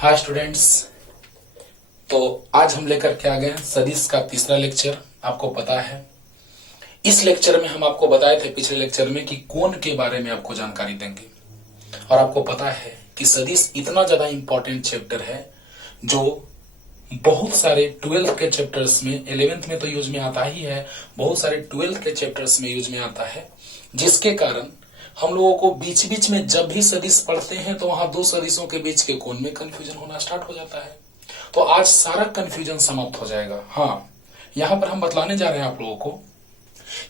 Hi students. तो आज हम लेकर के आ गए हैं सदिश का तीसरा लेक्चर। आपको पता है इस लेक्चर में हम आपको बताए थे पिछले लेक्चर में कि कोण के बारे में आपको जानकारी देंगे। और आपको पता है कि सदिश इतना ज्यादा इंपॉर्टेंट चैप्टर है जो बहुत सारे 12th के चैप्टर्स में, 11th में तो यूज में आता ही है, बहुत सारे 12th के चैप्टर्स में यूज में आता है, जिसके कारण हम लोगों को बीच बीच में जब भी सदिश पढ़ते हैं तो वहां दो सदिशों के बीच के कोण में कंफ्यूजन होना स्टार्ट हो जाता है। तो आज सारा कंफ्यूजन समाप्त हो जाएगा। हाँ, यहां पर हम बतलाने जा रहे हैं आप लोगों को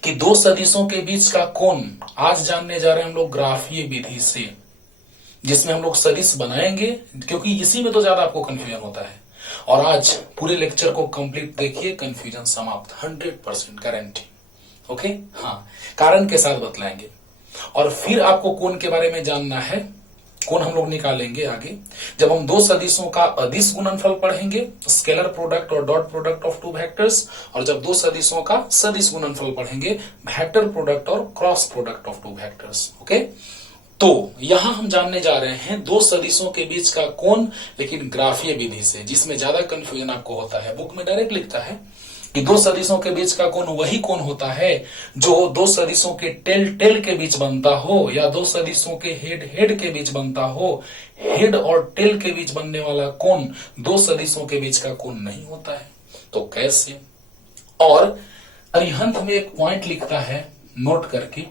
कि दो सदिशों के बीच का कोण आज जानने जा रहे हैं हम लोग ग्राफीय विधि से, जिसमें हम लोग सदिश बनाएंगे, क्योंकि इसी में तो ज्यादा आपको कंफ्यूजन होता है। और आज पूरे लेक्चर को कंप्लीट देखिए, कंफ्यूजन समाप्त 100% गारंटी। ओके, हाँ, कारण के साथ बतलाएंगे। और फिर आपको कोण के बारे में जानना है। कोण हम लोग निकालेंगे आगे जब हम दो सदिशों का अदिश गुणनफल पढ़ेंगे, स्केलर प्रोडक्ट और dot product of two vectors, और जब दो सदिशों का सदिश गुणनफल पढ़ेंगे, वेक्टर प्रोडक्ट और cross product of two vectors. Okay, तो यहां हम जानने जा रहे हैं दो सदिशों के बीच का कोण, लेकिन ग्राफीय विधि से, जिसमें ज्यादा कंफ्यूजन आपको होता है। बुक में डायरेक्ट लिखता है कि दो सदिशों के बीच का कोण वही कोण होता है जो दो सदिशों के टेल के बीच बनता हो, या दो सदिशों के हेड के बीच बनता हो। हेड और टेल के बीच बनने वाला कोण दो सदिशों के बीच का कोण नहीं होता है। तो कैसे? और अरिहंत में एक पॉइंट लिखता है नोट करके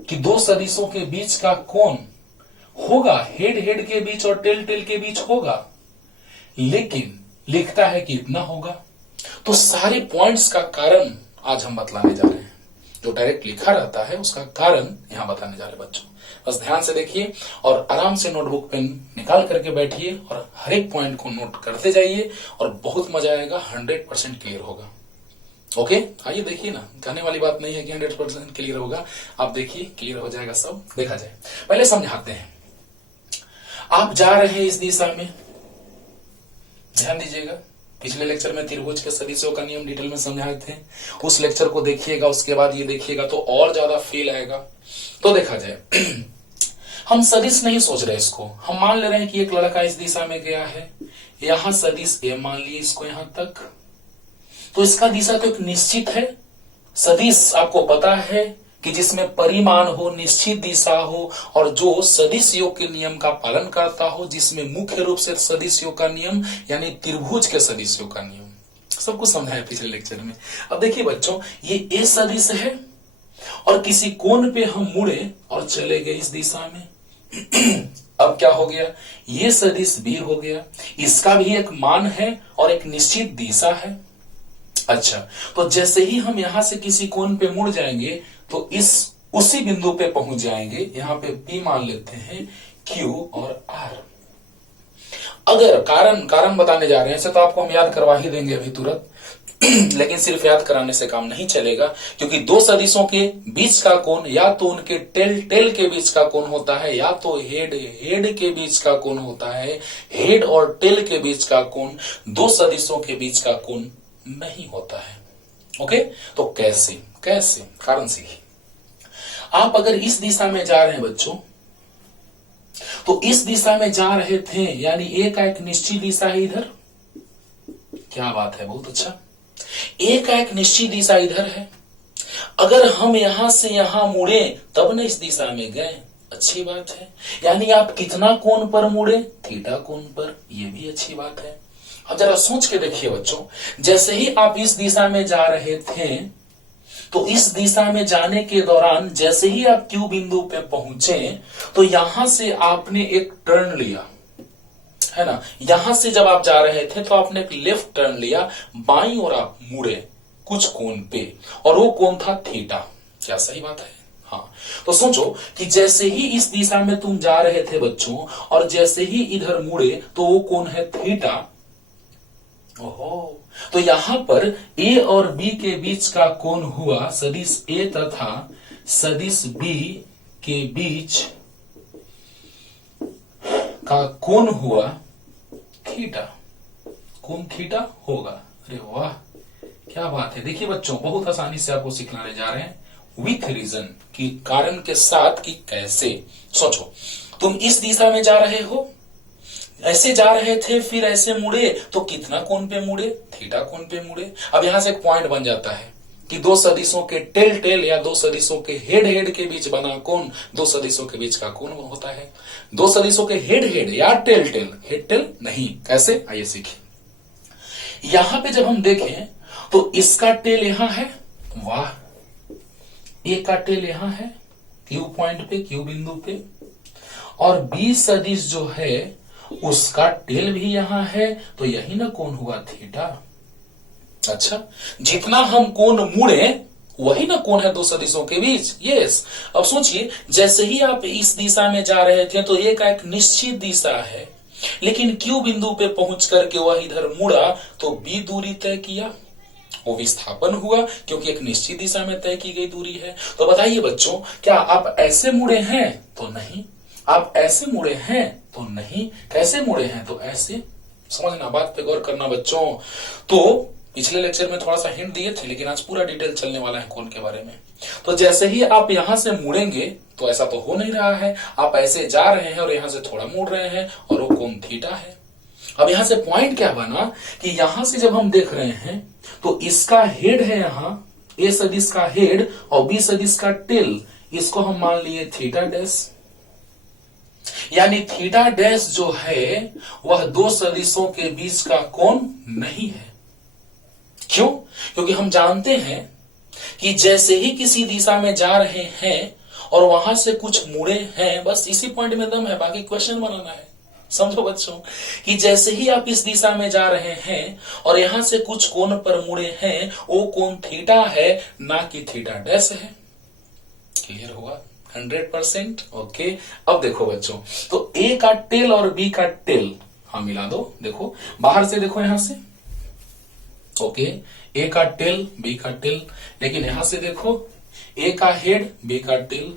कि दो सदिशों के बीच का कोण होगा, हेड के बीच और टेल के बीच होगा, लेकिन लिखता है कि इतना होगा। तो सारे पॉइंट्स का कारण आज हम बतलाने जा रहे हैं। जो डायरेक्ट लिखा रहता है उसका कारण यहां बताने जा रहे हैं बच्चों। बस ध्यान से देखिए और आराम से नोटबुक पेन निकाल करके बैठिए और हर एक पॉइंट को नोट करते जाइए और बहुत मजा आएगा, 100% क्लियर होगा। ओके, आइए देखिए ना, कहने वाली बात नहीं है कि 100% क्लियर होगा। आप देखिए, क्लियर हो जाएगा, सब देखा जाए। पहले समझाते हैं। आप जा रहे हैं इस दिशा में, ध्यान दीजिएगा। पिछले लेक्चर में त्रिभुज के सदिशों का नियम डिटेल में समझाए थे, उस लेक्चर को देखिएगा, उसके बाद ये देखिएगा तो और ज्यादा फील आएगा। तो देखा जाए हम सदिश नहीं सोच रहे इसको, हम मान ले रहे हैं कि एक लड़का इस दिशा में गया है, यहां सदिश ए मान लिए इसको यहां तक, तो इसका दिशा तो एक निश्चित है। सदिश आपको पता है कि जिसमें परिमाण हो, निश्चित दिशा हो, और जो सदिश योग के नियम का पालन करता हो, जिसमें मुख्य रूप से सदिश योग का नियम यानी त्रिभुज के सदिश योग का नियम, सब कुछ समझाया पिछले लेक्चर में। अब देखिए बच्चों, ये ए सदिश है और किसी कोण पे हम मुड़े और चले गए इस दिशा में। अब क्या हो गया, ये सदिश बी हो गया, इसका भी एक मान है और एक निश्चित दिशा है। अच्छा, तो जैसे ही हम यहां से किसी कोण पे मुड़ जाएंगे तो उसी बिंदु पे पहुंच जाएंगे। यहां पे P मान लेते हैं, Q और R। अगर कारण बताने जा रहे हैं, ऐसे तो आपको हम याद करवा ही देंगे अभी तुरंत लेकिन सिर्फ याद कराने से काम नहीं चलेगा, क्योंकि दो सदिशों के बीच का कोण या तो उनके टेल के बीच का कोण होता है, या तो हेड के बीच का कोण होता है। हेड और टेल के बीच का कोण दो सदिशों के बीच का कोण नहीं होता है। ओके, तो कैसे कारण सीखिए। आप अगर इस दिशा में जा रहे हैं बच्चों, तो इस दिशा में जा रहे थे, यानी ए का एक निश्चित दिशा है इधर। क्या बात है, बहुत अच्छा। ए का एक निश्चित दिशा इधर है। अगर हम यहां से यहां मुड़े तब न इस दिशा में गए, अच्छी बात है। यानी आप कितना कोण पर मुड़े, थीटा कोण पर, यह भी अच्छी बात है। अब जरा सोच के देखिए बच्चों, जैसे ही आप इस दिशा में जा रहे थे, तो इस दिशा में जाने के दौरान जैसे ही आप Q बिंदु पे पहुंचे, तो यहां से आपने एक टर्न लिया, है ना। यहां से जब आप जा रहे थे तो आपने एक लेफ्ट टर्न लिया, बाईं ओर आप मुड़े कुछ कोण पे, और वो कोण था थीटा। क्या सही बात है? हाँ, तो सोचो कि जैसे ही इस दिशा में तुम जा रहे थे बच्चों, और जैसे ही इधर मुड़े तो वो कोण है थीटा। ओहो, तो यहां पर ए और बी के बीच का कोण हुआ, सदिश ए तथा सदिश बी के बीच का कोण हुआ थीटा। कोण थीटा होगा। अरे वाह, क्या बात है। देखिए बच्चों, बहुत आसानी से आपको सिखाने जा रहे हैं विथ रीजन, की कारण के साथ, कि कैसे। सोचो, तुम इस दिशा में जा रहे हो, ऐसे जा रहे थे फिर ऐसे मुड़े तो कितना कोण पे मुड़े, थीटा कोण पे मुड़े। अब यहां से एक पॉइंट बन जाता है कि दो सदिशों के टेल टेल या दो सदिशों के हेड हेड के बीच बना कोण दो सदिशों के बीच का कोण होता है। दो सदिशों के हेड हेड या टेल टेल, हेड टेल नहीं, कैसे आइए सीखिए। यहां पे जब हम देखें तो इसका टेल यहां है, वाह, ए का टेल यहां है क्यू पॉइंट पे, क्यू बिंदु पे, और बी सदिश जो है उसका टेल भी यहां है, तो यही ना कोण हुआ थीटा। अच्छा, जितना हम कोण मुड़े वही ना कोण है दो सदिशों के बीच। यस, अब सोचिए जैसे ही आप इस दिशा में जा रहे थे तो ए का एक निश्चित दिशा है, लेकिन क्यू बिंदु पे पहुंच करके वह इधर मुड़ा तो बी दूरी तय किया, वो विस्थापन हुआ क्योंकि एक निश्चित दिशा में तय की गई दूरी है। तो बताइए बच्चों, क्या आप ऐसे मुड़े हैं? तो नहीं। आप ऐसे मुड़े हैं? तो नहीं। कैसे मुड़े हैं? तो ऐसे। समझना, बात पे गौर करना बच्चों। तो पिछले लेक्चर में थोड़ा सा हिंट दिए थे, लेकिन आज पूरा डिटेल चलने वाला है कोण के बारे में। तो जैसे ही आप यहां से मुड़ेंगे तो ऐसा तो हो नहीं रहा है, आप ऐसे जा रहे हैं और यहां से थोड़ा मुड़ रहे हैं और वो कोण थीटा है। अब यहां से पॉइंट क्या बना कि यहां से जब हम देख रहे हैं तो इसका हेड है यहां, ए सदिश का हेड और बी सदिश का टेल, इसको हम मान लिए थीटा डैश। यानी थीटा डैश जो है वह दो सदिशों के बीच का कोण नहीं है। क्यों? क्योंकि हम जानते हैं कि जैसे ही किसी दिशा में जा रहे हैं और वहां से कुछ मुड़े हैं, बस इसी पॉइंट में दम है, बाकी क्वेश्चन बनाना है। समझो बच्चों कि जैसे ही आप इस दिशा में जा रहे हैं और यहां से कुछ कोण पर मुड़े हैं, वो कोण थीटा है, ना कि थीटा डैश है। क्लियर हुआ? 100%। ओके, अब देखो बच्चों, तो ए का टेल और बी का टेल हम मिला दो। देखो बाहर से देखो, यहां से ओके, ए का टेल बी का टेल, लेकिन यहां से देखो ए का हेड बी का टेल,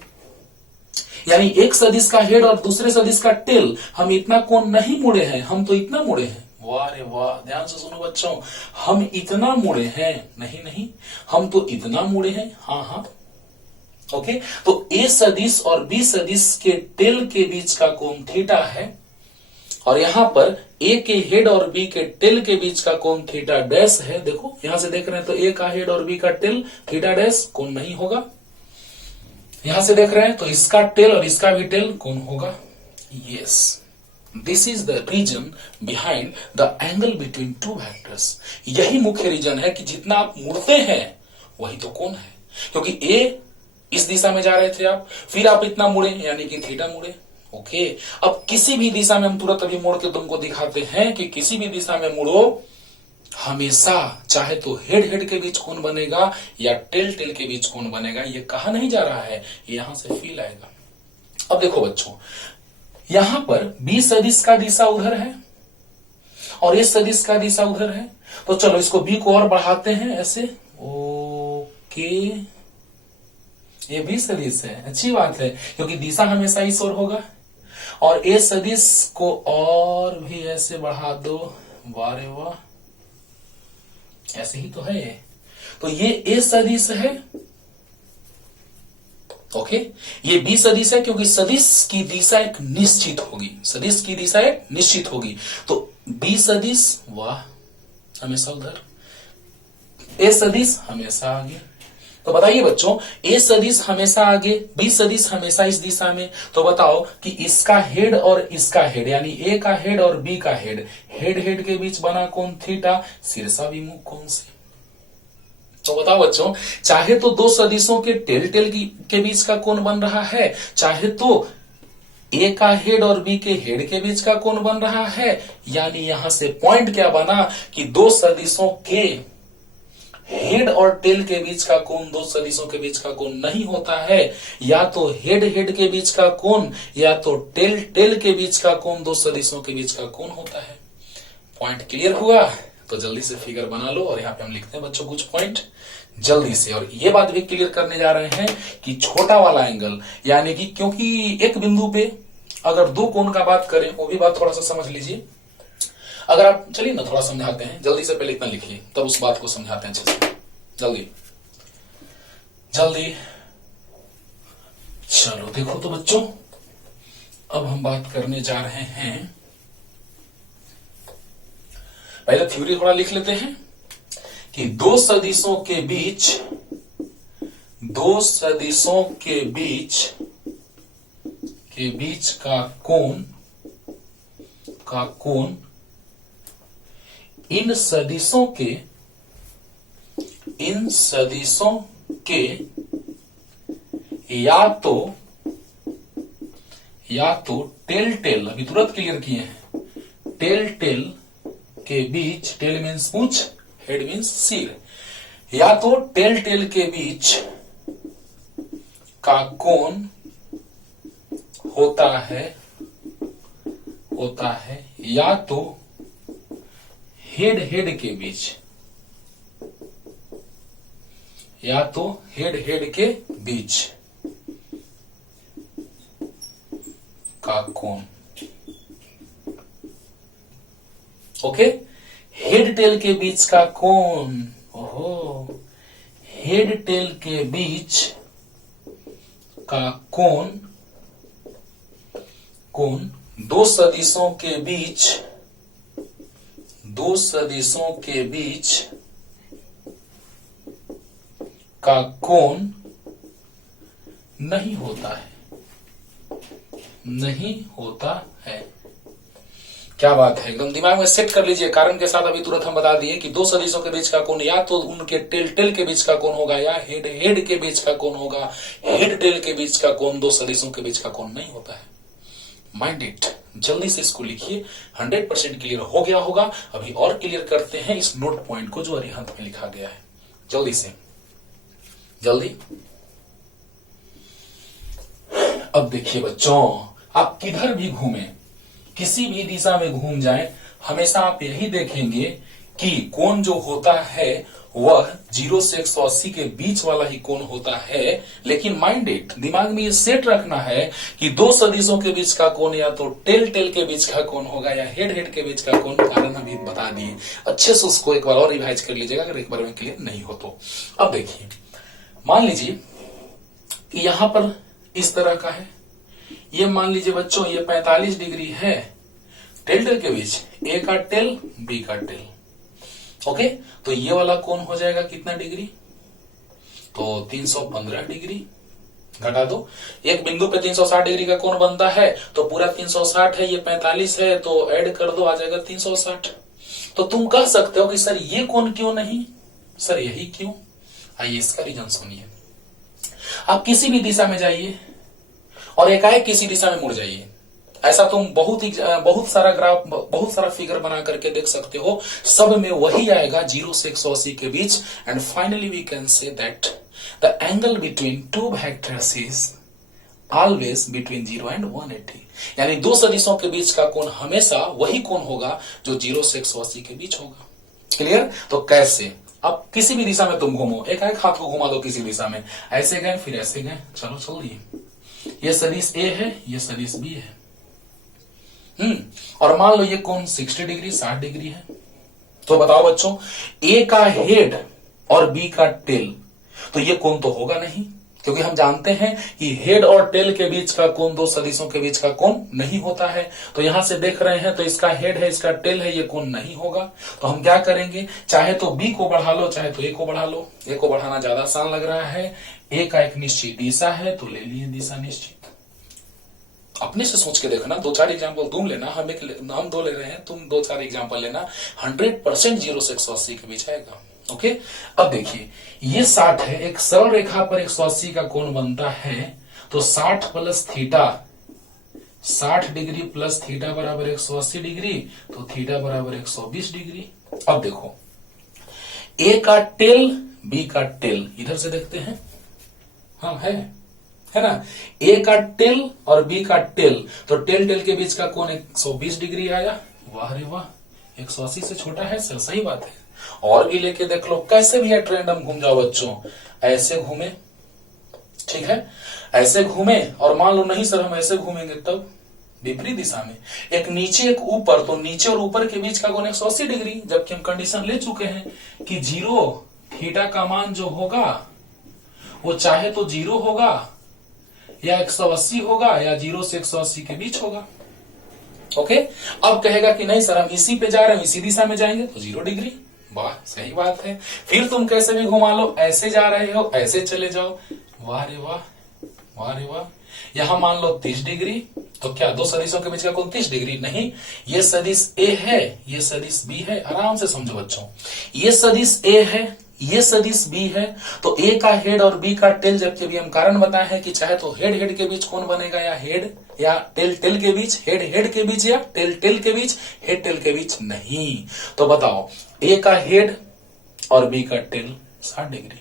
यानी एक सदिश का हेड और दूसरे सदिश का टेल, हम इतना कोण नहीं मुड़े हैं, हम तो इतना मुड़े हैं। वाह रे वाह, ध्यान से सुनो बच्चों, हम इतना मुड़े हैं, नहीं नहीं, हम तो इतना मुड़े हैं। हाँ हाँ, ओके, तो ए सदिश और बी सदिश के टेल के बीच का कोण थीटा है, और यहां पर ए के हेड और बी के टेल के बीच का कोण थीटा डैश है। देखो यहां से देख रहे हैं तो ए का हेड और बी का टेल थीटा डैश कोण नहीं होगा। यहां से देख रहे हैं तो इसका टेल और इसका भी टेल कोण होगा। Yes, this is the reason behind the angle between two vectors. यही मुख्य रीजन है कि जितना आप मुड़ते हैं वही तो कोण है, क्योंकि ए इस दिशा में जा रहे थे आप, फिर आप इतना मुड़े यानी कि थीटा मुड़े। ओके, अब किसी भी दिशा में हम तुरंत अभी मोड़ के तुमको दिखाते हैं कि किसी भी दिशा में मुड़ो, हमेशा चाहे तो हेड हेड के बीच कोण बनेगा या टेल टेल के बीच कोण बनेगा। ये कहा नहीं जा रहा है, यहां से फील आएगा। अब देखो बच्चों, यहां पर बी सदिश का दिशा उधर है और ए सदिश का दिशा उधर है, तो चलो इसको बी को और बढ़ाते हैं ऐसे। ओके, ये बी सदिश है, अच्छी बात है, क्योंकि दिशा हमेशा इस ओर होगा। और ए सदिश को और भी ऐसे बढ़ा दो, वाह रे वाह, ऐसे ही तो है ये। तो ये ए सदिश है, ओके, ये बी सदिश है, क्योंकि सदिश की दिशा एक निश्चित होगी, सदिश की दिशा एक निश्चित होगी। तो बी सदिश, वाह, हमेशा उधर, ए सदिश हमेशा आगे। तो बताइए बच्चों, ए सदिश हमेशा आगे, बी सदिश हमेशा इस दिशा में, तो बताओ कि इसका हेड और इसका हेड, यानी ए का हेड और बी का हेड, हेड हेड के बीच बना कोण थीटा शीर्षाभिमुख कोण से। तो बताओ बच्चों, चाहे तो दो सदिशों के टेल टेल के बीच का कोण बन रहा है, चाहे तो ए का हेड और बी के हेड के बीच का कोण बन रहा है, यानी यहां से पॉइंट क्या बना कि दो सदिशों के हेड और टेल के बीच का कोण दो सदिशों के बीच का कोण नहीं होता है, या तो हेड हेड के बीच का कोण या तो टेल टेल के बीच का कोण दो सदिशों के बीच का कोण होता है। पॉइंट क्लियर हुआ? तो जल्दी से फिगर बना लो, और यहाँ पे हम लिखते हैं बच्चों कुछ पॉइंट जल्दी से। और ये बात भी क्लियर करने जा रहे हैं कि छोटा वाला एंगल, यानी कि क्योंकि एक बिंदु पे अगर दो कोण का बात करें, वो भी बात थोड़ा सा समझ लीजिए। अगर आप, चलिए ना थोड़ा समझाते हैं, जल्दी से पहले इतना लिखिए तब उस बात को समझाते हैं अच्छे से। जल्दी जल्दी, चलो देखो तो बच्चों, अब हम बात करने जा रहे हैं पहले थ्योरी थोड़ा लिख लेते हैं कि दो सदिशों के बीच का कोण इन सदिशों के या तो टेल, अभी तुरंत क्लियर किए हैं, टेल के बीच, टेल मीन्स पूंछ, हेड मीन्स सिर, या तो टेल के बीच का कोण होता है या तो हेड के बीच, या तो हेड के बीच का कोण। ओके, हेड टेल के बीच का कोण, ओहो, हेड टेल के बीच का कोण दो सदिशों के बीच का कोण नहीं होता है। क्या बात है, एकदम दिमाग में सेट कर लीजिए। कारण के साथ अभी तुरंत हम बता दिए कि दो सदिशों के बीच का कोण या तो उनके टेल के बीच का कोण होगा या हेड के बीच का कोण होगा। हेड टेल के बीच का कोण दो सदिशों के बीच का कोण नहीं होता है। माइंड इट, जल्दी से इसको लिखिए, 100% क्लियर हो गया होगा। अभी और क्लियर करते हैं इस नोट पॉइंट को जो अरिहंत में लिखा गया है। जल्दी से, जल्दी। अब देखिए बच्चों, आप किधर भी घूमें, किसी भी दिशा में घूम जाएं, हमेशा आप यही देखेंगे कि कोण जो होता है वह 0 से 180 के बीच वाला ही कोण होता है। लेकिन माइंड इट, दिमाग में ये सेट रखना है कि दो सदिशों के बीच का कोण या तो टेल के बीच का कोण होगा या हेड के बीच का कोण। कारण अभी बता दिए, अच्छे से उसको एक बार और रिवाइज कर लीजिएगा अगर एक बार में क्लियर नहीं हो तो। अब देखिए, मान लीजिए कि यहां पर इस तरह का है, ये मान लीजिए बच्चों ये 45 डिग्री है टेल के बीच, ए का टेल बी का टेल। ओके, तो ये वाला कोण हो जाएगा कितना डिग्री, तो 315 डिग्री। घटा दो, एक बिंदु पे 360 डिग्री का कोण बनता है तो पूरा 360 है, ये 45 है तो ऐड कर दो, आ जाएगा 360। तो तुम कह सकते हो कि सर ये कोण क्यों नहीं, सर यही क्यों। आइए इसका रीजन सुनिए। आप किसी भी दिशा में जाइए और एकाएक किसी दिशा में मुड़ जाइए, ऐसा तुम बहुत सारा फिगर बना करके देख सकते हो, सब में वही आएगा 0 से 180 के बीच। And finally we can say that the angle between two vectors is always between 0 and 180। यानी दो सदिशों के बीच का कोण हमेशा वही कोण होगा जो 0 से 180 के बीच होगा। क्लियर। तो कैसे, अब किसी भी दिशा में तुम घूमो, एक हाथ को घुमा दो किसी दिशा में, ऐसे गए फिर ऐसे गए, चलो चलिए, ये सदिश ए है, ये सदिश बी है। और मान लो ये कोण 60 डिग्री 60 डिग्री है। तो बताओ बच्चों, ए का हेड और बी का टेल, तो ये कोण तो होगा नहीं, क्योंकि हम जानते हैं कि हेड और टेल के बीच का कोण दो सदिशों के बीच का कोण नहीं होता है। तो यहां से देख रहे हैं तो इसका हेड है, इसका टेल है, ये कोण नहीं होगा। तो हम क्या करेंगे, चाहे तो बी को बढ़ा लो, चाहे तो ए को बढ़ा लो। ए को बढ़ाना ज्यादा आसान लग रहा है, ए का एक निश्चित दिशा है तो ले लिए दिशा निश्चित। अपने से सोच के देखना, 2-4 एग्जाम्पल तुम लेना, हम 2 ले रहे हैं, तुम 2-4 एग्जाम्पल लेना, 100% 0 से 180 के बीच आएगा। ओके, अब देखिए ये 60 है, एक सरल रेखा पर 180 का कोण बनता है, तो 60 plus theta, 60 degree plus theta बराबर 180 डिग्री, तो थीटा बराबर 120 डिग्री। अब देखो, ए का टेल बी का टेल, इधर से देखते हैं, हाँ है ना, ए का टेल और बी का टेल, तो टेल के बीच का कोण 120 डिग्री आया। वाह रे वाह, 180 से छोटा है सर, सही बात है। और भी लेके देख लो, कैसे भी एट रैंडम घूम जाओ बच्चों, ऐसे घूमे, ठीक है, ऐसे घूमे, और मान लो नहीं सर हम ऐसे घूमेंगे तब विपरीत दिशा में, एक नीचे एक ऊपर, तो नीचे और ऊपर के बीच का कोण 180 डिग्री, जबकि हम कंडीशन ले चुके हैं कि 0 थीटा का मान जो होगा वो चाहे तो 0 होगा या 180 होगा या 0 से 180 के बीच होगा। ओके, अब कहेगा कि नहीं सर हम इसी पे जा रहे हैं, इसी दिशा में जाएंगे, तो 0 डिग्री। वाह, सही बात है। फिर तुम कैसे भी घुमा लो, ऐसे जा रहे हो ऐसे चले जाओ, वाह रे वाह, वाह रे वाह। यहां मान लो 30 डिग्री, तो क्या दो सदिशों के बीच का कोण 30 डिग्री? नहीं, ये सदिश ए है, ये सदिश बी है। आराम से समझो बच्चों, ये सदिश ए है, ये सदिश बी है, तो ए का हेड और बी का टेल, जबकि अभी हम कारण बताए हैं कि चाहे तो हेड हेड के बीच कौन बनेगा, या हेड या टेल टेल के बीच, हेड हेड के बीच या टेल टेल के बीच, हेड टेल के बीच नहीं। तो बताओ ए का हेड और बी का टेल 60 डिग्री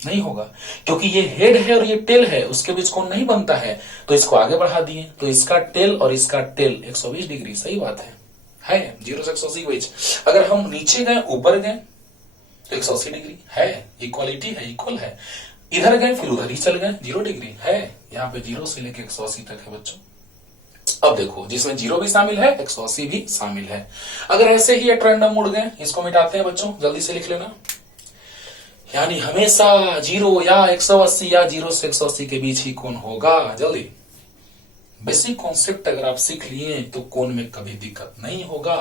नहीं होगा, क्योंकि ये हेड है और ये टेल है, उसके बीच कौन नहीं बनता है, तो इसको आगे बढ़ा दिए, तो इसका टेल और इसका टेल 120 डिग्री। सही बात है 0 से 180 के बीच। अगर हम नीचे गए ऊपर गए तो 180 डिग्री है, इक्वालिटी है, इक्वल है। इधर गए फिर उधर ही चल गए, 0 डिग्री है। यहाँ पे 0 से लेके 180 तक है बच्चों। अब देखो, जिसमें 0 भी शामिल है 180 भी शामिल है। अगर ऐसे ही एक रैंडम मुड़ गए, इसको मिटाते हैं बच्चों, जल्दी से लिख लेना। यानी हमेशा 0 या 180 या 0 से 180 के बीच ही कोण होगा। जल्दी, बेसिक कॉन्सेप्ट अगर आप सीख लिए तो कोण में कभी दिक्कत नहीं होगा।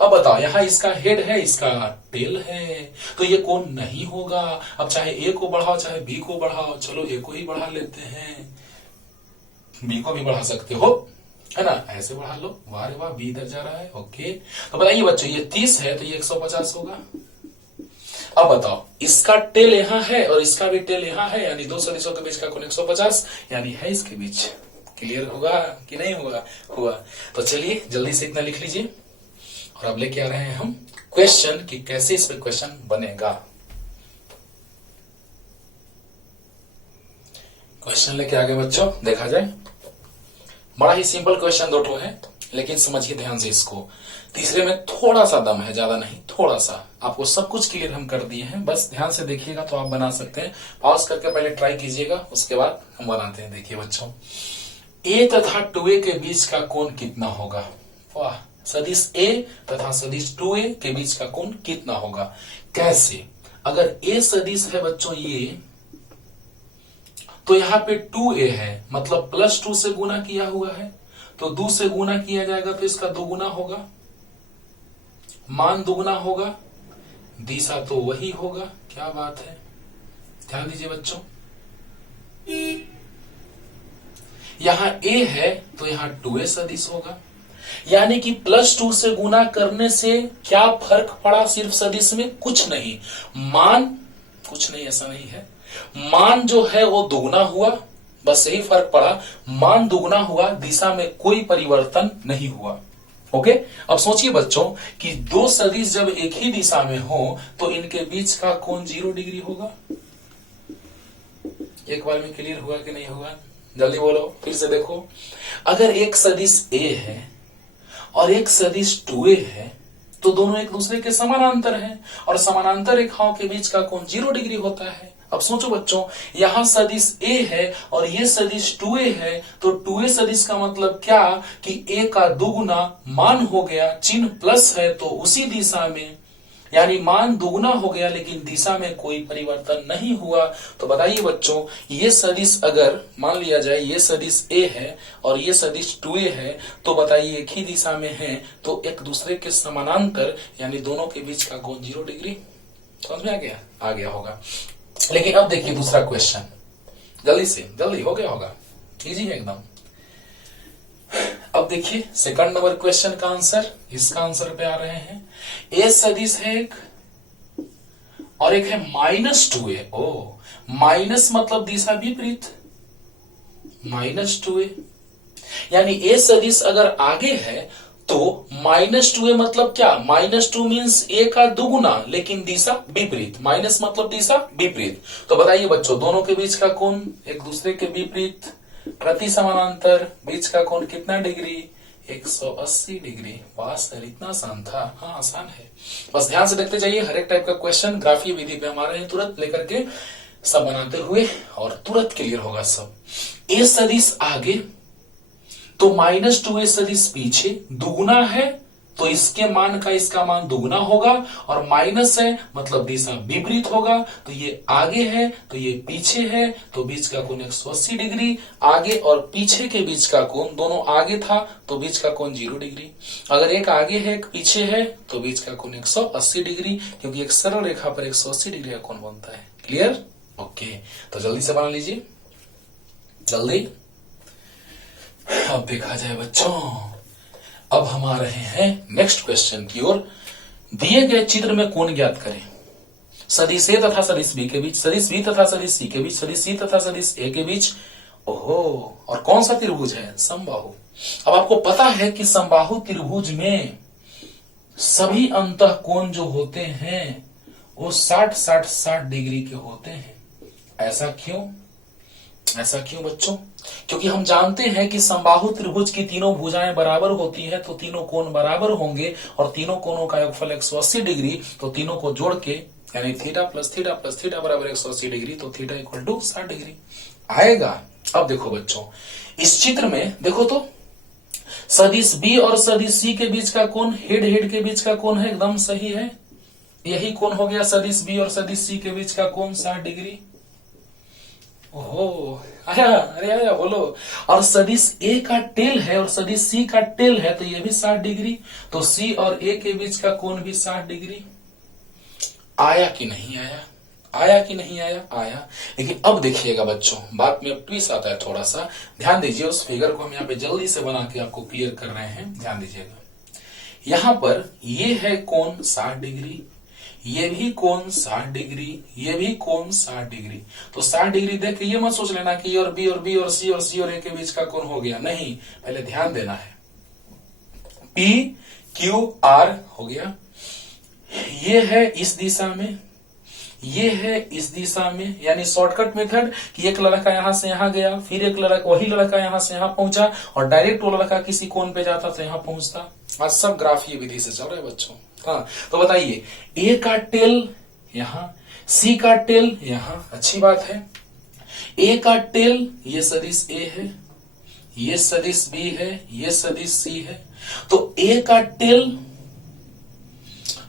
अब बताओ, यहां इसका हेड है, इसका टेल है, तो ये कोण नहीं होगा। अब चाहे ए को बढ़ाओ चाहे बी को बढ़ाओ, चलो ए को ही बढ़ा लेते हैं, बी को भी बढ़ा सकते हो, है ना, ऐसे बढ़ा लो। वाह रे वाह, बी इधर जा रहा है। ओके, तो बताइए बच्चों, ये 30 है तो ये 150 होगा। अब बताओ, इसका टेल यहां है और इसका भी टेल यहां है, यानी दो सदिशों के बीच का कोण 150, यानी है इसके बीच। क्लियर होगा कि नहीं होगा? हुआ। तो चलिए जल्दी से इतना लिख लीजिए, और अब लेके आ रहे हैं हम क्वेश्चन कि कैसे इस पे क्वेश्चन बनेगा। क्वेश्चन लेके आगे बच्चों, देखा जाए। बड़ा ही सिंपल क्वेश्चन दो ठो है, लेकिन समझिए ध्यान से इसको। तीसरे में थोड़ा सा दम है, ज्यादा नहीं, थोड़ा सा। आपको सब कुछ क्लियर हम कर दिए हैं, बस ध्यान से देखिएगा तो आप बना सकते हैं। पॉज करके पहले ट्राई कीजिएगा, उसके बाद हम बनाते हैं। देखिए बच्चों, ए तथा 2a के बीच का कोण कितना होगा? वाह, सदिश ए तथा सदिश 2a के बीच का कोण कितना होगा? कैसे? अगर ए सदिश है बच्चों ये, तो यहाँ पे 2a है, मतलब +2 से गुना किया हुआ है, तो 2 से गुना किया जाएगा तो इसका दोगुना होगा, मान दोगुना होगा, दिशा तो वही होगा। क्या बात है, ध्यान दीजिए बच्चों। यहां a है तो यहां 2a सदिश होगा, यानी कि +2 से गुना करने से क्या फर्क पड़ा? सिर्फ सदिश में कुछ नहीं, मान कुछ नहीं, ऐसा नहीं है। मान जो है वो दुगना हुआ, बस यही फर्क पड़ा। मान दुगना हुआ, दिशा में कोई परिवर्तन नहीं हुआ। ओके, अब सोचिए बच्चों कि दो सदिश जब एक ही दिशा में हो तो इनके बीच का कोण 0 डिग्री होगा। एक बार में क्लियर हुआ कि नहीं हुआ? जल्दी बोलो, फिर से देखो। अगर एक सदिश a है और एक सदिश 2a है, तो दोनों एक दूसरे के समानांतर हैं, और समानांतर रेखाओं के बीच का कोण 0 डिग्री होता है। अब सोचो बच्चों, यहां सदिश a है और ये सदिश 2a है, तो 2a सदिश का मतलब क्या कि a का दोगुना मान हो गया, चिन्ह प्लस है तो उसी दिशा में, यानी मान दोगुना हो गया लेकिन दिशा में कोई परिवर्तन नहीं हुआ। तो बताइए बच्चों, ये सदिश अगर मान लिया जाए ये सदिश a है और ये सदिश 2a है, तो बताइए एक ही दिशा में है तो एक दूसरे के समानांतर, यानी दोनों के बीच का कोण 0 डिग्री। समझ में आ गया? आ गया होगा। लेकिन अब देखिए दूसरा क्वेश्चन, जल्दी से, जल्दी हो गया होगा, इजी है एकदम। अब देखिए सेकंड नंबर क्वेश्चन का आंसर, इसका आंसर पे आ रहे हैं। ए सदिश है एक और एक है -2a। ओ, माइनस मतलब दिशा विपरीत, -2a, यानी ए सदिश अगर आगे है तो -2a मतलब क्या? -2 मीन्स a का दुगुना लेकिन दिशा विपरीत, माइनस मतलब दिशा विपरीत। तो बताइए बच्चों, दोनों के बीच का कोण एक दूसरे के विपरीत, प्रति समानांतर, बीच का कोण कितना डिग्री? 180 डिग्री। वाह सर, इतना आसान था? हाँ आसान है, बस ध्यान से देखते जाइए। हर एक टाइप का क्वेश्चन ग्राफीय विधि पे हमारे हैं, तुरंत लेकर के सब बनाते हुए और तुरंत क्लियर होगा सब। ए सदिश आगे तो -2a सदिश पीछे, दुगुना है तो इसके मान का इसका मान दुगना होगा, और माइनस है मतलब दिशा विपरीत होगा, तो ये आगे है तो ये पीछे है, तो बीच का कोण 180 डिग्री। आगे और पीछे के बीच का कोण, दोनों आगे था तो बीच का कोण 0 डिग्री, अगर एक आगे है एक पीछे है तो बीच का कोण 180 डिग्री, क्योंकि एक सरल रेखा पर 180 डिग्री का कोण बनता है। क्लियर? ओके, तो जल्दी से बना लीजिए, जल्दी। अब देखा जाए बच्चों, अब हम आ रहे हैं नेक्स्ट क्वेश्चन की ओर। दिए गए चित्र में कोण ज्ञात करें। सदिश ए तथा सदिश बी के बीच, सदिश बी तथा सदिश सी के बीच, सदिश सी तथा सदिश ए के बीच। ओहो, और कौन सा त्रिभुज है? समबाहु। अब आपको पता है कि समबाहु त्रिभुज में सभी अंतः कोण जो होते हैं वो 60-60-60 डिग्री के होते हैं। ऐसा क्यों? ऐसा क्यों बच्चों? क्योंकि हम जानते हैं कि समबाहु त्रिभुज की तीनों भुजाएं बराबर होती हैं, तो तीनों कोण बराबर होंगे, और तीनों कोणों का योगफल 180 डिग्री, तो तीनों को जोड़ के यानी theta plus theta plus theta बराबर 180 डिग्री, तो थीटा इक्वल टू 60 डिग्री आएगा। अब देखो बच्चों, इस चित्र में देखो तो सदिश बी और सदिश सी के बीच का कोण हेड हेड के बीच का कोण है, एकदम सही है। यही कोण हो गया सदिश बी और सदिश सी के बीच का कोण 60 डिग्री। ओहो, आया, अरे आया, बोलो। और सदिश ए का टेल है और सदिश सी का टेल है, तो ये भी 60 डिग्री, तो सी और ए के बीच का कोण भी 60 डिग्री। आया कि नहीं आया? आया कि नहीं आया? आया। लेकिन अब देखिएगा बच्चों, बात में ट्विस्ट आता है थोड़ा सा, ध्यान दीजिए। उस फिगर को हम यहाँ पे जल्दी से बना के आपको क्लियर कर रहे हैं, ध्यान दीजिएगा। यहां पर ये है कोण 60 डिग्री, ये भी कोण 60 डिग्री, ये भी कोण 60 डिग्री। तो 60 डिग्री देख के ये मत सोच लेना कि ये और बी और बी और सी और ए के बीच का कोण हो गया, नहीं, पहले ध्यान देना है। पी क्यू आर हो गया, ये है इस दिशा में, ये है इस दिशा में, यानी शॉर्टकट मेथड कि एक लड़का यहां से यहां गया, फिर एक लड़का, वही लड़का यहां से यहां पहुंचा, और डायरेक्ट वो लड़का किसी कोण पे जाता तो यहां पहुंचता। आज सब ग्राफ ये विधि से चल रहे हैं बच्चों। हाँ, तो बताइए, ए का टेल यहां, सी का टेल यहां, अच्छी बात है। ए का टेल ये सदिश ए है, ये सदिश बी है, ये सदिश सी है, तो ए का टेल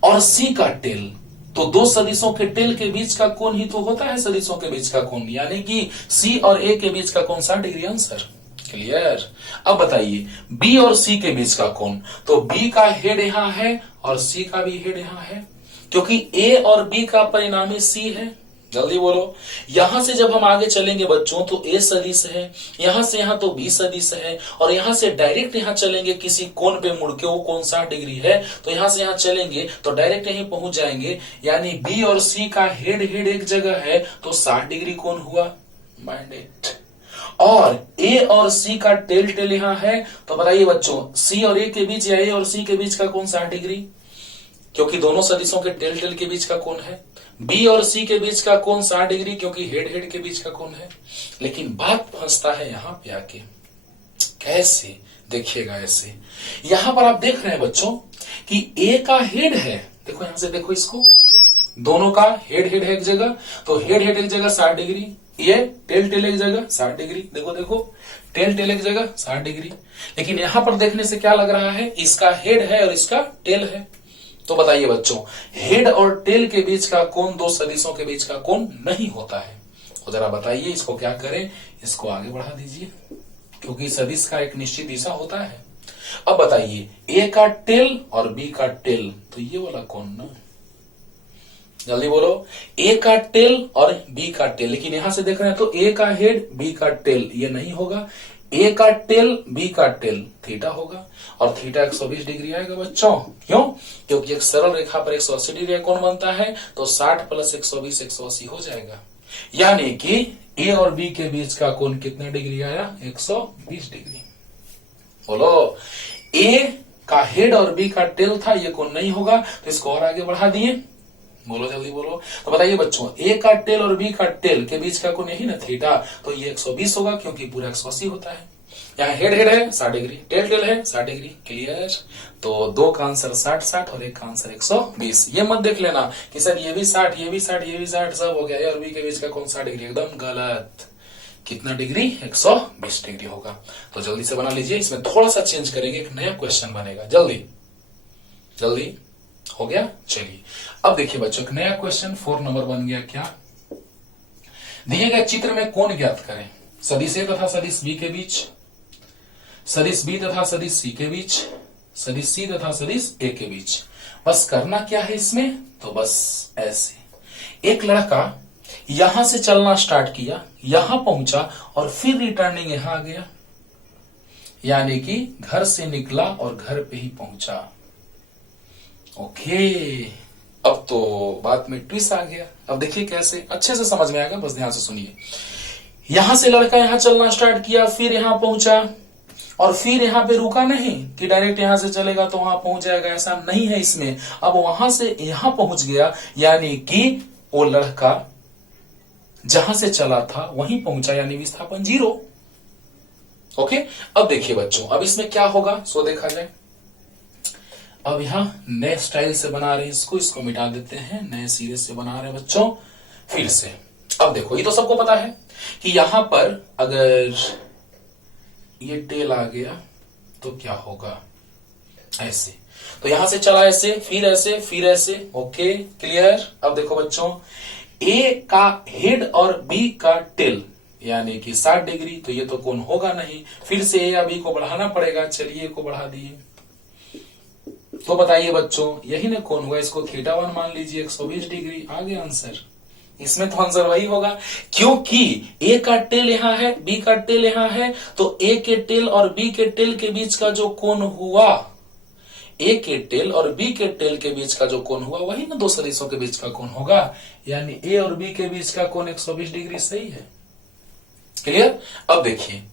और सी का टेल, तो दो सदिशों के टेल के बीच का कोण ही तो होता है सदिशों के बीच का कोण, यानी कि सी और ए के बीच का कोण 60 डिग्री। Answer clear? अब बताइए, बी और सी के बीच का कोण, तो बी का हेड यहां है और सी का भी हेड यहां है, क्योंकि ए और बी का परिणामी सी है। जल्दी बोलो। यहां से जब हम आगे चलेंगे बच्चों तो ए सदिश है, यहां से यहां तो बी सदिश है, और यहां से डायरेक्ट यहां चलेंगे किसी कोण पे मुड़ के, वो कोण 60 डिग्री है, तो यहां से यहां चलेंगे तो डायरेक्ट यहीं पहुंच जाएंगे, यानी बी और सी का हेड हेड एक जगह है, तो 60 डिग्री कोण हुआ। Mind it. और ए और सी का टेल टेल यहां है, तो बताइए बच्चों, सी और ए के बीच या ए और सी के बीच का कोण 60 डिग्री, क्योंकि दोनों सदिशों के टेल टेल के बीच का कोण है। बी और सी के बीच का कोण 60 डिग्री, क्योंकि हेड हेड के बीच का कोण है। लेकिन बात फंसता है यहां पे आके, कैसे? देखिएगा ऐसे, यहां पर आप देख रहे हैं बच्चों कि ए का हेड है, देखो यहां से देखो इसको, दोनों का हेड हेड है एक जगह, तो हेड हेड एक जगह 60 डिग्री, ये टेल टेल एक जगह 60 डिग्री, देखो देखो टेल टेल एक जगह 60 डिग्री। लेकिन यहां पर देखने से क्या लग रहा है, इसका हेड है और इसका टेल है। तो बताइए बच्चों, हेड और टेल के बीच का कोण दो सदिशों के बीच का कोण नहीं होता है। तो जरा बताइए इसको क्या करें, इसको आगे बढ़ा दीजिए, क्योंकि सदिश का एक निश्चित दिशा होता है। अब बताइए, ए का टेल और बी का टेल, तो ये वाला कोण ना, जल्दी बोलो, ए का टेल और बी का टेल, लेकिन यहां से देख रहे हैं तो ए का हेड बी का टेल, ये नहीं होगा, ए का टेल बी का टेल थीटा होगा, और थीटा 120 डिग्री आएगा बच्चों। क्यों? क्योंकि एक सरल रेखा पर 180 डिग्री कोण बनता है, तो 60 प्लस 120 180 हो जाएगा, यानी कि ए और बी के बीच का कोण कितना डिग्री आया, 120 डिग्री। बोलो, ए का हेड और बी का टेल था, ये कोण नहीं होगा, तो इसको और आगे बढ़ा दिए, बोलो जल्दी बोलो। तो बताइए बच्चों, ए का टेल और बी का टेल के बीच का कोण यही ना थीटा, तो ये 120 होगा, क्योंकि पूरा 180 होता है। यहाँ हेड हेड है 60 डिग्री, टेल टेल है 60 डिग्री। क्लियर? तो दो का आंसर 60-60 और एक का आंसर 120। ये मत देख लेना कि सर ये भी 60, ये भी 60, ये भी 60, सब हो गया, ए और बी के बीच का कोण 60 डिग्री, एकदम गलत। कितना डिग्री? 120 डिग्री होगा। तो जल्दी से बना लीजिए, इसमें थोड़ा सा चेंज करेंगे, एक नया क्वेश्चन बनेगा, जल्दी। जल्दी हो गया। चलिए अब देखिए बच्चों, एक नया क्वेश्चन 4 नंबर बन गया। क्या दिए गए चित्र में कोण ज्ञात करें? सदिश ए तथा सदिश बी के बीच, सदिश बी तथा सदिश सी के बीच, सदिश सी तथा सदिश ए के बीच। बस करना क्या है इसमें, तो बस ऐसे एक लड़का यहां से चलना स्टार्ट किया, यहां पहुंचा और फिर रिटर्निंग यहां आ गया, यानी कि घर से निकला और घर पे ही पहुंचा। ओके, अब तो बात में ट्विस्ट आ गया। अब देखिए कैसे, अच्छे से समझ में आएगा, बस ध्यान से सुनिए। यहां से लड़का यहां चलना स्टार्ट किया, फिर यहां पहुंचा और फिर यहां पे रुका नहीं कि डायरेक्ट यहां से चलेगा तो वहां पहुंच जाएगा, ऐसा नहीं है इसमें। अब वहां से यहां पहुंच गया, यानी कि वो लड़का जहां से चला था वहीं पहुंचा, यानी विस्थापन 0। ओके, अब देखिए बच्चों, अब इसमें क्या होगा सो देखा जाए। अब यहां नए स्टाइल से बना रहे हैं इसको मिटा देते हैं, नए सिरे से बना रहे हैं बच्चों फिर से। अब देखो, ये तो सबको पता है कि यहां पर अगर ये टेल आ गया तो क्या होगा, ऐसे। तो यहां से चला ऐसे, फिर ऐसे, फिर ऐसे। Okay, clear. अब देखो बच्चों, ए का हेड और बी का टेल यानी कि 60 डिग्री, तो ये तो कोण होगा नहीं। फिर से ए या बी को बढ़ाना पड़ेगा। चलिए को बढ़ा दिए, तो बताइए बच्चों, यही ना कोण हुआ। इसको θ1 मान लीजिए, 120 डिग्री। आ गया आंसर। इसमें तो आंसर वही होगा, क्योंकि ए का टेल यहां है, बी का टेल यहां है, तो ए के टेल और बी के टेल के बीच का जो कोण हुआ, ए के टेल और बी के टेल के बीच का जो कोण हुआ, वही ना दो सदिशों के बीच का कोण होगा। यानी ए और बी के बीच का कोण 120 डिग्री। सही है, क्लियर। अब देखिए,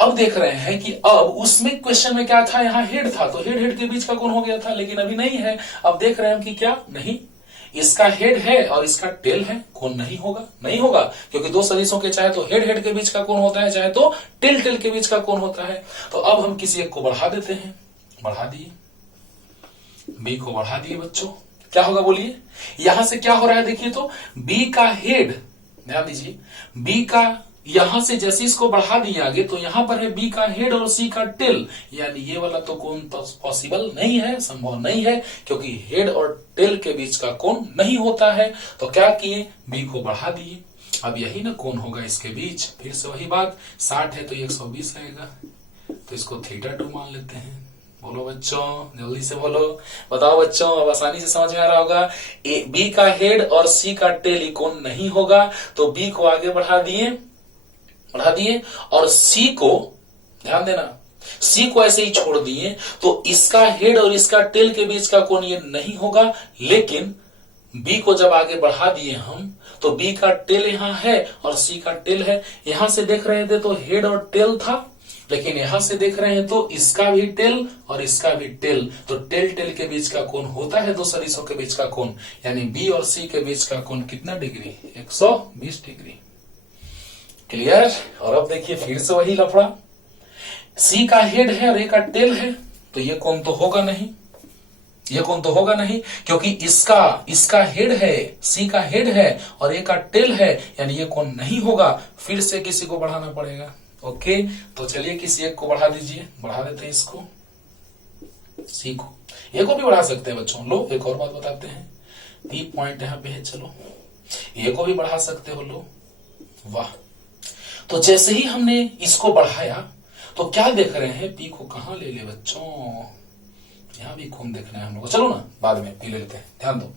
अब देख रहे हैं कि अब उसमें क्वेश्चन में क्या था, यहां हेड था, तो हेड हेड के बीच का कोण हो गया था, लेकिन अभी नहीं है। अब देख रहे हैं कि क्या नहीं, इसका हेड है और इसका टेल है, कोण नहीं होगा, नहीं होगा, क्योंकि दो सदिशों के चाहे तो हेड हेड के बीच का कोण होता है, चाहे तो टेल टेल के बीच का कोण होता है। तो अब हम किसी एक को बढ़ा देते हैं, बढ़ा दिए, बी को बढ़ा दिए बच्चों। क्या होगा बोलिए, यहां से क्या हो रहा है देखिए, तो बी का हेड, ध्यान दीजिए, बी का यहां से जैसे इसको बढ़ा दिए आगे, तो यहां पर है बी का हेड और सी का टेल, यानी ये वाला तो कोण पॉसिबल नहीं है, संभव नहीं है, क्योंकि हेड और टेल के बीच का कोण नहीं होता है। तो क्या किए, बी को बढ़ा दिए। अब यही ना कोण होगा इसके बीच। फिर से वही बात, 60 है तो 120 आएगा, तो इसको θ2 मान लेते हैं। बोलो बच्चों, जल्दी से बोलो, बताओ बच्चों, अब आसानी से समझ में आ रहा होगा। बी का हेड और सी का टेल कोण नहीं होगा, तो बी को आगे बढ़ा दिए और सी को, ध्यान देना, सी को ऐसे ही छोड़ दिए, तो इसका हेड और इसका टेल के बीच का कोण ये नहीं होगा। लेकिन बी को जब आगे बढ़ा दिए हम, तो बी का टेल यहां है और सी का टेल है। यहां से देख रहे थे तो हेड और टेल था, लेकिन यहां से देख रहे हैं तो इसका भी टेल और इसका भी टेल, तो टेल टेल के बीच का कोण होता है दो सदिशों के बीच का कोण, यानी बी और सी के बीच का कोण कितना डिग्री, 120 डिग्री। क्लियर। और अब देखिए फिर से वही लफड़ा, सी का हेड है और ए का टेल है, तो ये कोण तो होगा नहीं, ये कोण तो होगा नहीं, क्योंकि इसका हेड है, सी का हेड है और ए का टेल है, यानी ये कोण नहीं होगा। फिर से किसी को बढ़ाना पड़ेगा। ओके, तो चलिए किसी एक को बढ़ा दीजिए, बढ़ा देते हैं इसको, सी को। ए को भी बढ़ा सकते हैं बच्चों। लो एक और बात बताते हैं, बी पॉइंट यहां पे है, चलो ए को भी बढ़ा सकते हो। लो वाह, तो जैसे ही हमने इसको बढ़ाया तो क्या देख रहे हैं, पी को कहां ले ले बच्चों, यहां भी कोण देखना है हम लोग को। चलो ना बाद में पी ले लेते हैं, ध्यान दो।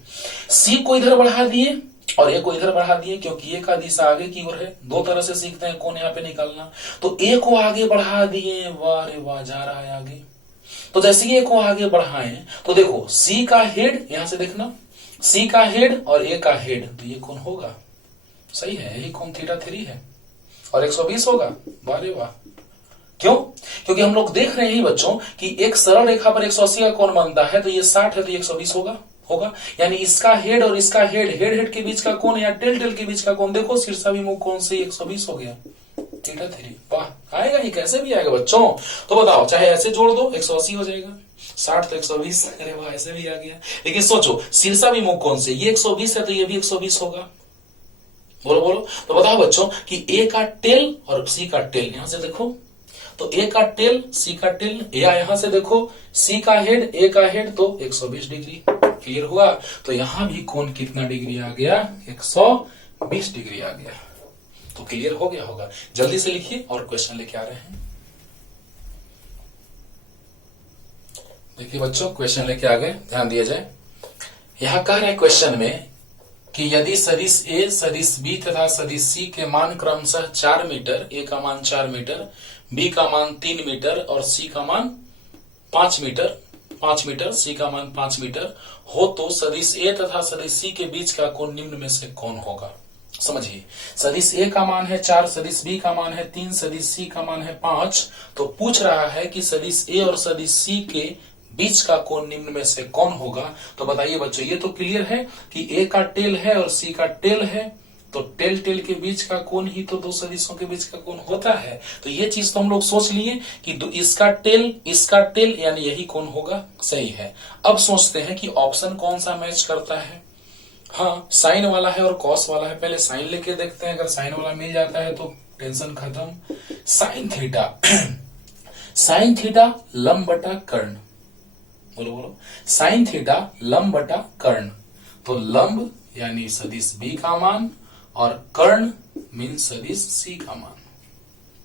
सी को इधर बढ़ा दिए और ए को इधर बढ़ा दिए, क्योंकि ए का दिशा आगे की ओर है। दो तरह से सीखते हैं कोण यहाँ पे निकालना। तो ए को आगे बढ़ा दिए, वाह रे वाह, जा रहा है आगे। तो जैसे ही ए को आगे बढ़ाए तो देखो, सी का हेड, यहां से देखना, सी का हेड और ए का हेड, तो ये कोण होगा। सही है, यही कोण θ3 है और 120 होगा। वाह रे वाह, क्यों? क्योंकि हम लोग देख रहे हैं बच्चों कि एक सरल रेखा पर 180 का कोण बनता है, तो ये 60 है तो 120 होगा। यानी इसका हेड और इसका हेड के बीच का कोण या टेल टेल के बीच का कोण, देखो शीर्षाभिमुख कोण से 120 हो गया, θ3। वाह, आएगा ही, कैसे भी आएगा बच्चों। तो बताओ, चाहे ऐसे जोड़ दो 180 हो जाएगा, 60 तो 120, अरे वाह ऐसे भी आ गया। लेकिन सोचो, शीर्षाभिमुख कोण से ये 120 है तो ये भी 120 होगा। बोलो बोलो, तो बताओ बच्चों कि ए का टेल और सी का टेल, यहां से देखो, तो ए का टेल सी का टेल, या यहां से देखो सी का हेड ए का हेड, तो 120 डिग्री। क्लियर हुआ? तो यहां भी कोण कितना डिग्री आ गया? 120 डिग्री आ गया। तो क्लियर हो गया होगा। जल्दी से लिखिए और क्वेश्चन लेके आ रहे हैं। देखिए बच्चों, क्वेश्चन लेके आ गए, ध्यान दिया जाए। यहां कह रहे क्वेश्चन में कि यदि सदिश ए, सदिश बी तथा सदिश सी के मान क्रमशः 4 मीटर, ए का मान 4 मीटर, बी का मान 3 मीटर और सी का मान 5 मीटर, सी का मान 5 मीटर हो, तो सदिश ए तथा सदिश सी के बीच का कोण निम्न में से कौन होगा? समझिए, सदिश ए का मान है 4, सदिश बी का मान है 3, सदिश सी का मान है 5। तो पूछ रहा है कि सदिश ए और सदिश सी के बीच का कोण निम्न में से कौन होगा? तो बताइए बच्चों, ये तो क्लियर है कि ए का टेल है और सी का टेल है, तो टेल टेल के बीच का कोण ही तो दो सदिशों के बीच का कोण होता है। तो ये चीज तो हम लोग सोच लिए कि इसका टेल यानी यही कोण होगा। सही है। अब सोचते हैं कि ऑप्शन कौन सा मैच करता है। हाँ, साइन वाला है और कॉस वाला है। पहले साइन लेके देखते हैं, अगर साइन वाला मिल जाता है तो टेंशन खत्म। साइन थीटा साइन थीटा लंब बटा कर्ण, बोलो साइन थीटा लंब बटा कर्ण। तो लंब यानी सदिश बी का मान और कर्ण मीन सदिश सी का मान।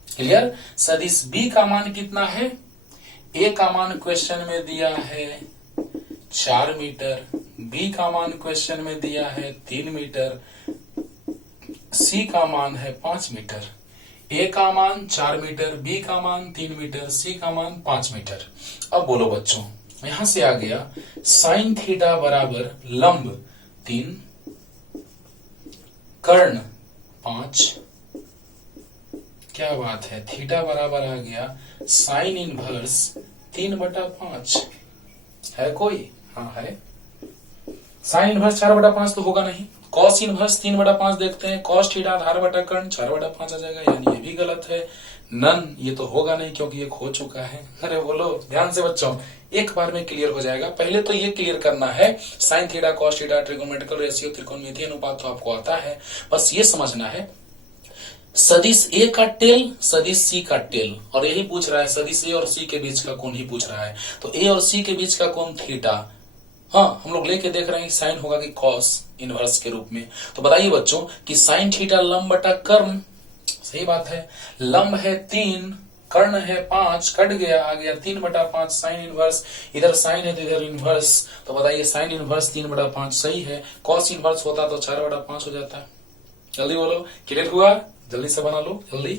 क्लियर? सदिश बी का मान कितना है? ए का मान क्वेश्चन में दिया है 4 मीटर, बी का मान क्वेश्चन में दिया है 3 मीटर, सी का मान है 5 मीटर। ए का मान 4 मीटर, बी का मान 3 मीटर, सी का मान 5 मीटर। अब बोलो बच्चों, यहां से आ गया साइन थीटा बराबर लंब 3, कर्ण 5। क्या बात है, थीटा बराबर आ गया साइन इनवर्स 3/5। है कोई? हाँ है। साइन इनवर्स 4/5 तो होगा नहीं। कॉस इनवर्स 3/5 देखते हैं, कॉस थीटा आधार बटा कर्ण 4/5 आ जाएगा, यानी ये भी गलत है। नन, ये तो होगा नहीं क्योंकि एक हो चुका है। अरे बोलो ध्यान से बच्चों, एक बार में क्लियर हो जाएगा। पहले तो ये क्लियर करना है, sine theta cos theta trigonometrical ratio त्रिकोणमितीय अनुपात तो आपको आता है, बस ये समझना है सदिश ए का टेल सदिश सी का टेल, और यही पूछ रहा है सदिश ए और सी के बीच का कोण ही पूछ रहा है। तो ए और सी के बीच का कोण थीटा, हाँ हम लोग लेके देख रहे हैं कि साइन होगा कि कॉस इनवर्स के रूप में। तो बताइए बच्चों कि साइन थीटा लंब बटा कर्ण, सही बात है। लंब है 3, कर्ण है 5, कट गया, आ गया 3/5 साइन इनवर्स। इधर साइन है तो इधर इनवर्स, तो बताइए साइन इनवर्स 3/5 सही है। कॉस इनवर्स होता तो 4/5 हो जाता। जल्दी बोलो, क्लियर हुआ? जल्दी से बना लो, जल्दी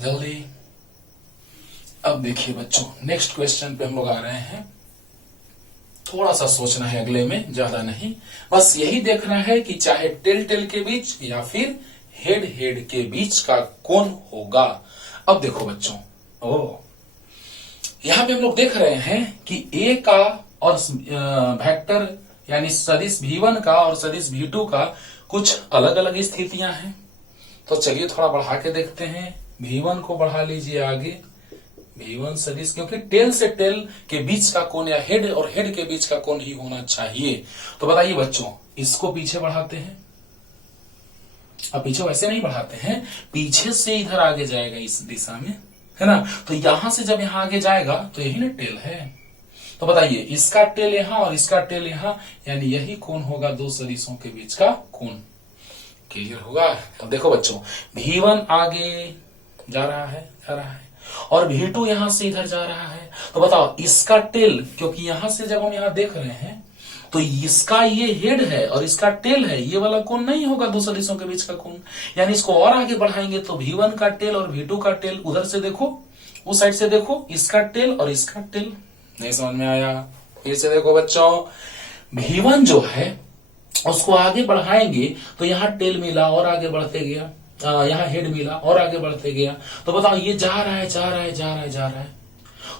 जल्दी। अब देखिए बच्चों, नेक्स्ट क्वेश्चन पे हम लोग आ रहे हैं। थोड़ा सा सोचना है अगले में, ज्यादा नहीं, बस यही देखना है कि चाहे टेल टेल के बीच या फिर हेड हेड के बीच का कौन होगा। अब देखो बच्चों, यहां पे हम लोग देख रहे हैं कि ए का और वेक्टर यानी सदिश V1 का और सदिश V2 का कुछ अलग अलग स्थितियां हैं। तो चलिए थोड़ा बढ़ा के देखते हैं। V1 को बढ़ा लीजिए आगे, V1 सदिश, क्योंकि टेल से टेल के बीच का कोण या हेड और हेड के बीच का कोण ही होना चाहिए। तो बताइए बच्चों, इसको पीछे बढ़ाते हैं। अब पीछे वैसे नहीं बढ़ाते हैं, पीछे से इधर आगे जाएगा इस दिशा में, है ना। तो यहां से जब यहां आगे जाएगा तो यही ना टेल है। तो बताइए इसका टेल यहां और इसका टेल यहां, यानी यही कोण होगा दो सदिशों के बीच का कोण। क्लियर होगा? तो देखो बच्चों, V1 आगे जा रहा है और V2 यहां से इधर जा रहा है। तो बताओ इसका टेल, क्योंकि यहां से जब हम यहां देख रहे हैं तो इसका ये हेड है और इसका टेल है, ये वाला कोण नहीं होगा दो सदिशों के बीच का कोण। यानी इसको और आगे बढ़ाएंगे तो V1 का टेल और V2 का टेल, उधर से देखो, उस साइड से देखो, इसका टेल और इसका टेल। नहीं समझ में आया? फिर से देखो बच्चों, V1 जो है उसको आगे बढ़ाएंगे तो यहाँ टेल मिला और आगे बढ़ते गया, यहाँ हेड मिला और आगे बढ़ते गया। तो बताओ ये जा रहा है,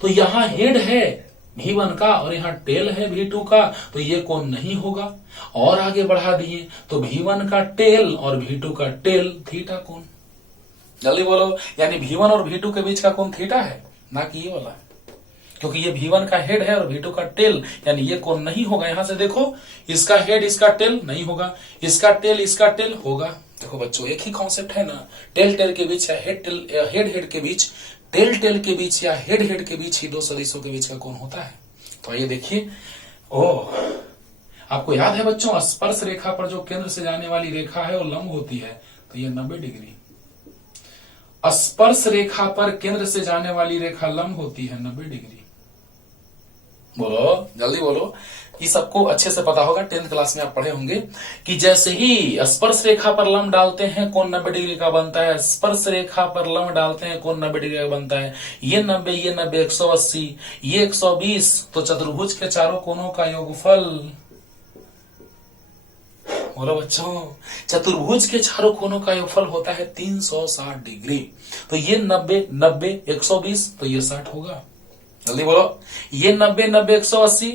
तो यहाँ हेड है V1 का और यहाँ टेल है V2 का, तो ये कोण नहीं होगा। और आगे बढ़ा दिए तो V1 का टेल और V2 का टेल, थीटा कोण। जल्दी बोलो, यानी V1 और V2 के बीच का कोण थीटा है, ना कि ये वाला, क्योंकि ये V1 का हेड है और V2 का टेल, यानी ये कोण नहीं होगा। यहां से देखो, इसका हेड इसका टेल नहीं होगा, इसका टेल होगा। देखो बच्चों, एक ही कॉन्सेप्ट है ना, टेल टेल के बीच या हेड हेड के बीच, टेल टेल के बीच या हेड हेड के बीच ही दो सदिशों के बीच का कोण होता है। तो ये देखिए, ओह, आपको याद है बच्चों, स्पर्श रेखा पर जो केंद्र से जाने वाली रेखा है वो लंब होती है, तो ये 90 डिग्री। स्पर्श रेखा पर केंद्र से जाने वाली रेखा लंब होती है 90 डिग्री। बोलो, जल्दी बोलो। ये सबको अच्छे से पता होगा, 10th क्लास में आप पढ़े होंगे कि जैसे ही स्पर्श रेखा पर लंब डालते हैं कोण 90 डिग्री का बनता है, स्पर्श रेखा पर लंब डालते हैं कोण 90 डिग्री का बनता है। ये 90, ये 90, 180, ये 120, तो चतुर्भुज के चारों कोणों का योगफल। बोलो बच्चों, चतुर्भुज के चारों कोणों का योगफल होता है 360 डिग्री। तो ये 90, 90, 120, तो ये 60 होगा। जल्दी बोलो, ये 90, 90, 180,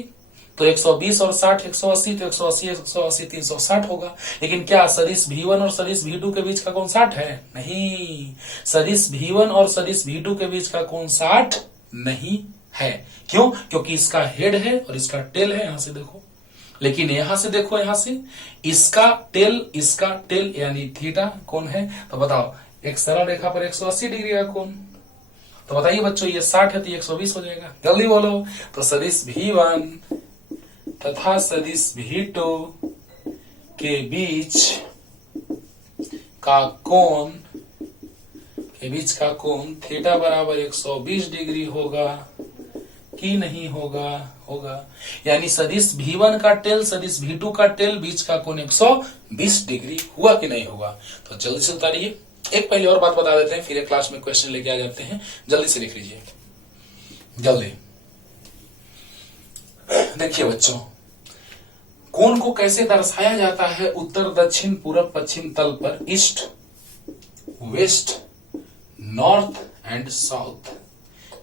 तो 120 और 60, 180, तो 180, 180, 360 होगा। लेकिन क्या सदिश V1 और सदिश V2 के बीच का कोण 60 है? नहीं, सदिश V1 और सदिश V2 के बीच का कोण 60 नहीं है। क्यों? क्योंकि इसका हेड है और इसका टेल है, यहां से देखो। लेकिन यहां से देखो, यहां से इसका टेल यानी थीटा कोण है। तो बताओ, एक सरल रेखा पर 180 डिग्री का कोण, तो बताइए बच्चों, ये 60 है तो 120 हो जाएगा। जल्दी बोलो। तो सदिश V1 तथा सदिश V2 के बीच का कोण थीटा बराबर 120 डिग्री होगा कि नहीं होगा? होगा। यानी सदिश V1 का टेल, सदिश V2 का टेल, बीच का कोण 120 डिग्री हुआ कि नहीं होगा? तो जल्दी से उतारिए। एक पहले और बात बता देते हैं, फिर एक क्लास में क्वेश्चन लेके आ जाते हैं। जल्दी से लिख लीजिए, जल्दी। देखिए बच्चों, कोण को कैसे दर्शाया जाता है उत्तर, दक्षिण, पूरब, पश्चिम तल पर? East, west, north and south.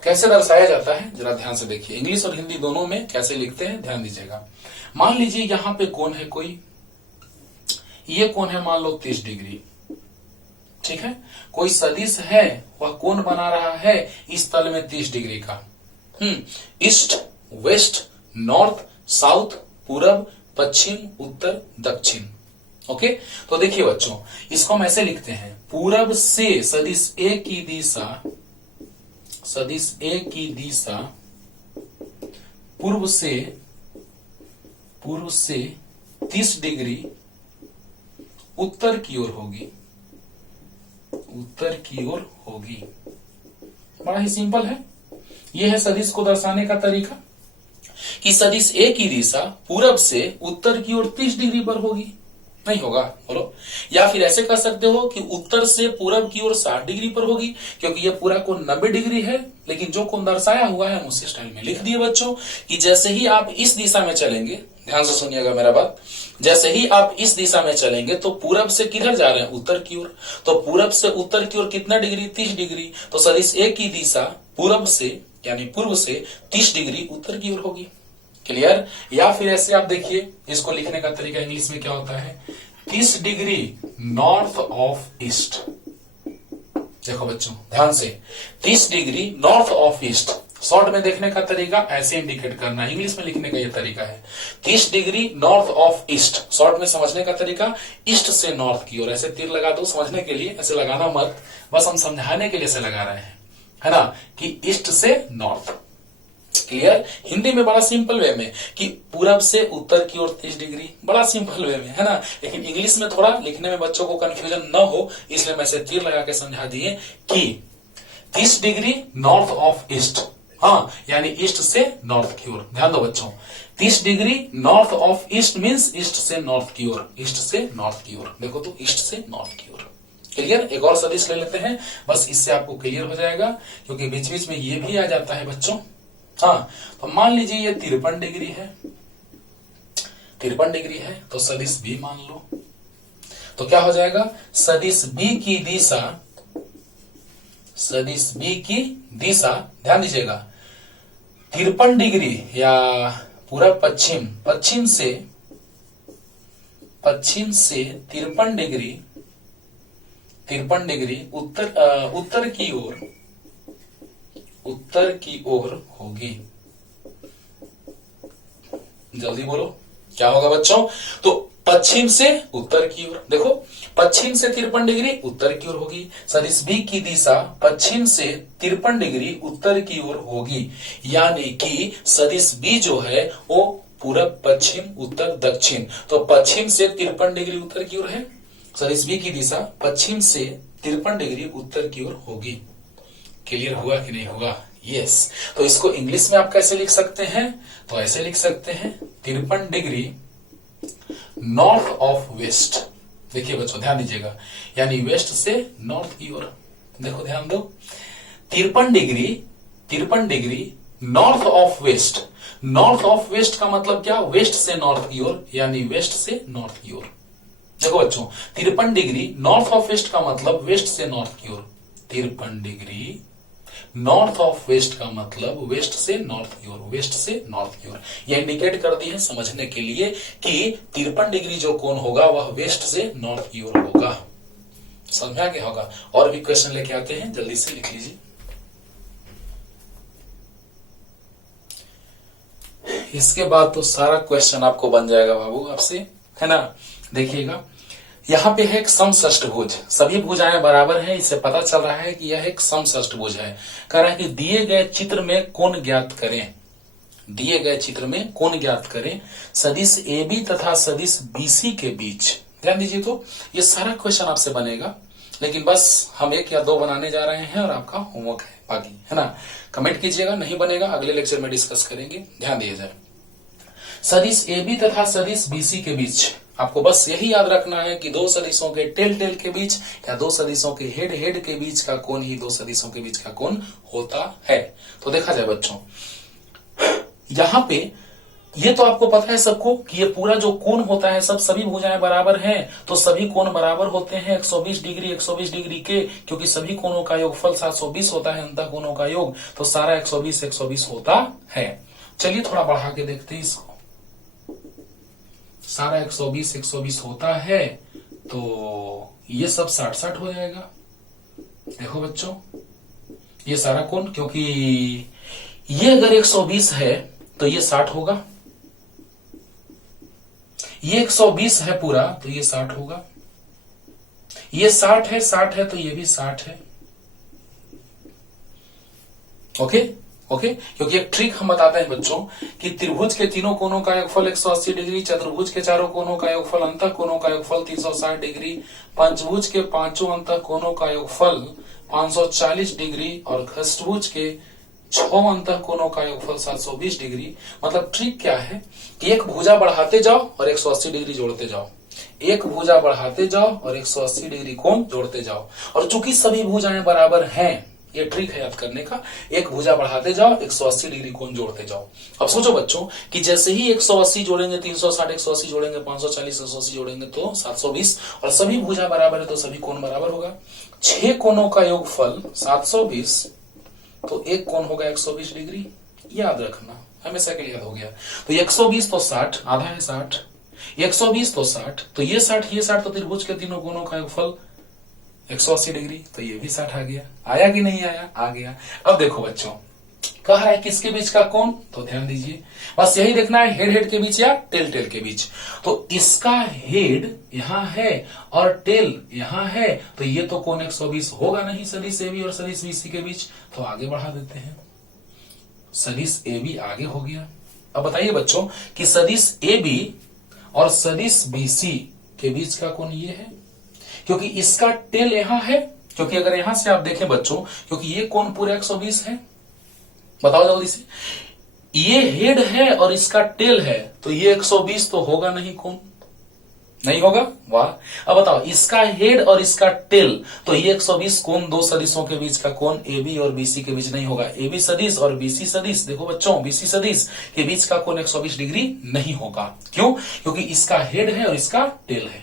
कैसे दर्शाया जाता है जरा ध्यान से देखिए। इंग्लिश और हिंदी दोनों में कैसे लिखते हैं ध्यान दीजिएगा। मान लीजिए यहां पे कोण है कोई, ये कोण है मान लो 30 डिग्री, ठीक है। कोई सदिश है, वह कोण बना रहा है इस तल में 30 डिग्री का। ईस्ट, वेस्ट, नॉर्थ, साउथ, पूरब, पश्चिम, उत्तर, दक्षिण। ओके, तो देखिए बच्चों, इसको हम ऐसे लिखते हैं, पूरब से सदिश ए की दिशा, सदिश ए की दिशा पूर्व से 30 डिग्री उत्तर की ओर होगी, उत्तर की ओर होगी। बड़ा ही सिंपल है। यह है सदिश को दर्शाने का तरीका कि सदिश ए की दिशा पूरब से उत्तर की ओर 30 डिग्री पर होगी। नहीं होगा? बोलो। या फिर ऐसे कर सकते हो कि उत्तर से पूरब की ओर 60 डिग्री पर होगी, क्योंकि यह पूरा कोण 90 डिग्री है, लेकिन जो कोण दर्शाया हुआ है हम उसी स्टाइल में लिख दिए बच्चों कि जैसे ही आप इस दिशा में चलेंगे, ध्यान से सुनिएगा मेरा बात, जैसे ही आप इस दिशा में चलेंगे तो पूरब से किधर जा रहे हैं? उत्तर की ओर। तो पूरब से उत्तर की ओर कितना डिग्री? 30 डिग्री। तो सदिश ए की दिशा पूरब से यानी पूर्व से 30 डिग्री उत्तर की ओर होगी। क्लियर? या फिर ऐसे आप देखिए, इसको लिखने का तरीका इंग्लिश में क्या होता है? 30 डिग्री नॉर्थ ऑफ ईस्ट। देखो बच्चों ध्यान से, 30 degree north of east. Short में देखने का तरीका ऐसे इंडिकेट करना, इंग्लिश में लिखने का यह तरीका है 30 degree north of east. Short में समझने का तरीका ईस्ट से नॉर्थ की ओर, ऐसे तीर लगा दो समझने के लिए, ऐसे लगाना मत, बस हम समझाने के लिए ऐसे लगा रहे हैं, है ना, कि ईस्ट से नॉर्थ। क्लियर? हिंदी में बड़ा सिंपल वे में कि पूरब से उत्तर की ओर 30 डिग्री, बड़ा सिंपल वे में, है ना। लेकिन इंग्लिश में थोड़ा लिखने में बच्चों को कंफ्यूजन न हो, इसलिए मैं ऐसे तीर लगा के समझा दिए कि 30 डिग्री नॉर्थ ऑफ ईस्ट। हाँ, यानी ईस्ट से नॉर्थ की ओर। ध्यान दो बच्चों, 30 degree north of east means east से नॉर्थ की ओर, ईस्ट से नॉर्थ की ओर। देखो तो ईस्ट से नॉर्थ की ओर। क्लियर? एक और सदिश ले लेते हैं, बस इससे आपको क्लियर हो जाएगा, क्योंकि बीच बीच में ये भी आ जाता है बच्चों। हाँ, तो मान लीजिए ये 53 डिग्री है, 53 डिग्री है, तो सदिश बी मान लो। तो क्या हो जाएगा? सदिश बी की दिशा, सदिश बी की दिशा, ध्यान दीजिएगा, 53 डिग्री या पूरा पश्चिम, पश्चिम से 53 डिग्री, 53 डिग्री उत्तर की ओर, उत्तर की ओर होगी। जल्दी बोलो क्या होगा बच्चों? तो पश्चिम से उत्तर की ओर, देखो पश्चिम से 53 डिग्री उत्तर की ओर होगी, सदिश बी की दिशा पश्चिम से 53 डिग्री उत्तर की ओर होगी, यानी कि सदिश बी जो है वो पूरब पश्चिम उत्तर दक्षिण, तो पश्चिम से 53 डिग्री उत्तर की ओर है, सदिश बी की दिशा पश्चिम से 53 डिग्री उत्तर की ओर होगी। क्लियर हुआ कि नहीं हुआ? यस। तो इसको इंग्लिश में आप कैसे लिख सकते हैं? तो ऐसे लिख सकते हैं 53 डिग्री नॉर्थ ऑफ वेस्ट। देखिए बच्चों ध्यान दीजिएगा, यानी वेस्ट से नॉर्थ की ओर, देखो ध्यान दो, 53 degree north of west. North of west का मतलब क्या? वेस्ट से नॉर्थ की ओर, यानी वेस्ट से नॉर्थ की ओर। देखो बच्चों 53 डिग्री नॉर्थ ऑफ वेस्ट का मतलब वेस्ट से नॉर्थ की ओर, 53 डिग्री नॉर्थ ऑफ वेस्ट का मतलब वेस्ट से नॉर्थ की ओर, वेस्ट से नॉर्थ की ओर। यह इंडिकेट कर दी है समझने के लिए कि 53 डिग्री जो कोण होगा वह वेस्ट से नॉर्थ की ओर होगा। समझ में आ गया होगा? और भी क्वेश्चन लेके आते हैं, जल्दी से लिख लीजिए। इसके बाद तो सारा क्वेश्चन आपको बन जाएगा बाबू आपसे, है ना। देखिएगा यहाँ पे है एक समषष्ठभुज, सभी भुजाएं बराबर हैं, इससे पता चल रहा है कि यह एक समषष्ठभुज है। कह रहा है कि दिए गए चित्र में कोण ज्ञात करें, दिए गए चित्र में कोण ज्ञात करें सदिश AB तथा सदिश BC के बीच। ध्यान दीजिए, तो ये सारा क्वेश्चन आपसे बनेगा, लेकिन बस हम 1 या 2 बनाने जा रहे हैं और आपका होमवर्क है बाकी, है ना। कमेंट कीजिएगा, नहीं बनेगा अगले लेक्चर में डिस्कस करेंगे। ध्यान दिया जाए, सदिश AB तथा सदिश BC के बीच आपको बस यही याद रखना है कि 2 सदिशों के टेल के बीच या 2 सदिशों के हेड के बीच का कोण ही 2 सदिशों के बीच का कोण होता है। तो देखा जाए बच्चों, यहाँ पे ये तो आपको पता है सबको कि ये पूरा जो कोण होता है सब सभी भुजाएं बराबर हैं, तो सभी कोण बराबर होते हैं 120 डिग्री के, क्योंकि सभी कोणों का योगफल 720 होता है, अंतः कोणों का योग, तो सारा 120 होता है। चलिए थोड़ा बढ़ा के देखते हैं इसको, सारा 120 होता है, तो ये सब 60 हो जाएगा। देखो बच्चों ये सारा कोण, क्योंकि ये अगर 120 है तो ये 60 होगा, ये 120 है पूरा तो ये 60 होगा, ये 60 है तो ये भी 60 है। ओके ओके, क्योंकि एक ट्रिक हम बताते हैं बच्चों कि त्रिभुज के तीनों कोणों का योगफल 180 डिग्री, चतुर्भुज के चारों कोणों का योगफल, अंतः कोणों का योगफल 360 डिग्री, पंचभुज के पांचों अंतः कोणों का योगफल 540 डिग्री और खष्टभुज के 6 अंतः कोणों का योगफल 720 डिग्री। मतलब ट्रिक क्या है कि एक भुजा बढ़ाते जाओ और 180 डिग्री जोड़ते जाओ, एक भुजा बढ़ाते जाओ और 180 डिग्री कोण जोड़ते जाओ, और चूंकि सभी भुजाएं बराबर हैं, ये ट्रिक है याद करने का, एक भुजा बढ़ाते जाओ 180 डिग्री कोण जोड़ते जाओ। अब सोचो बच्चों कि जैसे ही 180 जोड़ेंगे 360, 180 जोड़ेंगे 540, 180 जोड़ेंगे तो 720, और सभी भुजा बराबर है तो सभी कोण बराबर होगा। 6 कोणों का योगफल 720, तो एक कोण होगा 120 डिग्री, याद रखना हमेशा के लिए याद हो गया। तो 120 तो 60, आधा है 60, 120 तो 60, तो ये 60 तो त्रिभुज के तीनों कोणों का योगफल 180 डिग्री, तो ये भी 60 आ गया। आया कि नहीं आया? आ गया। अब देखो बच्चों कहा है किसके बीच का कोण, तो ध्यान दीजिए, बस यही देखना है हेड के बीच या टेल के बीच। तो इसका हेड यहां है और टेल यहां है, तो ये तो कोण 120 होगा नहीं सदिश AB और सदिश BC के बीच, तो आगे बढ़ा देते हैं, सदिश AB आगे हो गया। अब बताइए बच्चों कि सदिश AB और सदिश BC के बीच का कोण ये है, क्योंकि इसका टेल यहां है, क्योंकि अगर यहां से आप देखें बच्चों, क्योंकि ये कोण पूरा 120 है, बताओ जल्दी से, ये हेड है और इसका टेल है, तो ये 120 तो होगा नहीं, कोण नहीं होगा। वाह। अब बताओ इसका हेड और इसका टेल, तो ये 120 कोण 2 सदिशों के बीच का कोण AB और BC के बीच नहीं होगा। AB सदिश और BC सदिश, देखो बच्चों BC सदिश के बीच का कोण 120 डिग्री नहीं होगा। क्यों? क्योंकि इसका हेड है और इसका टेल है।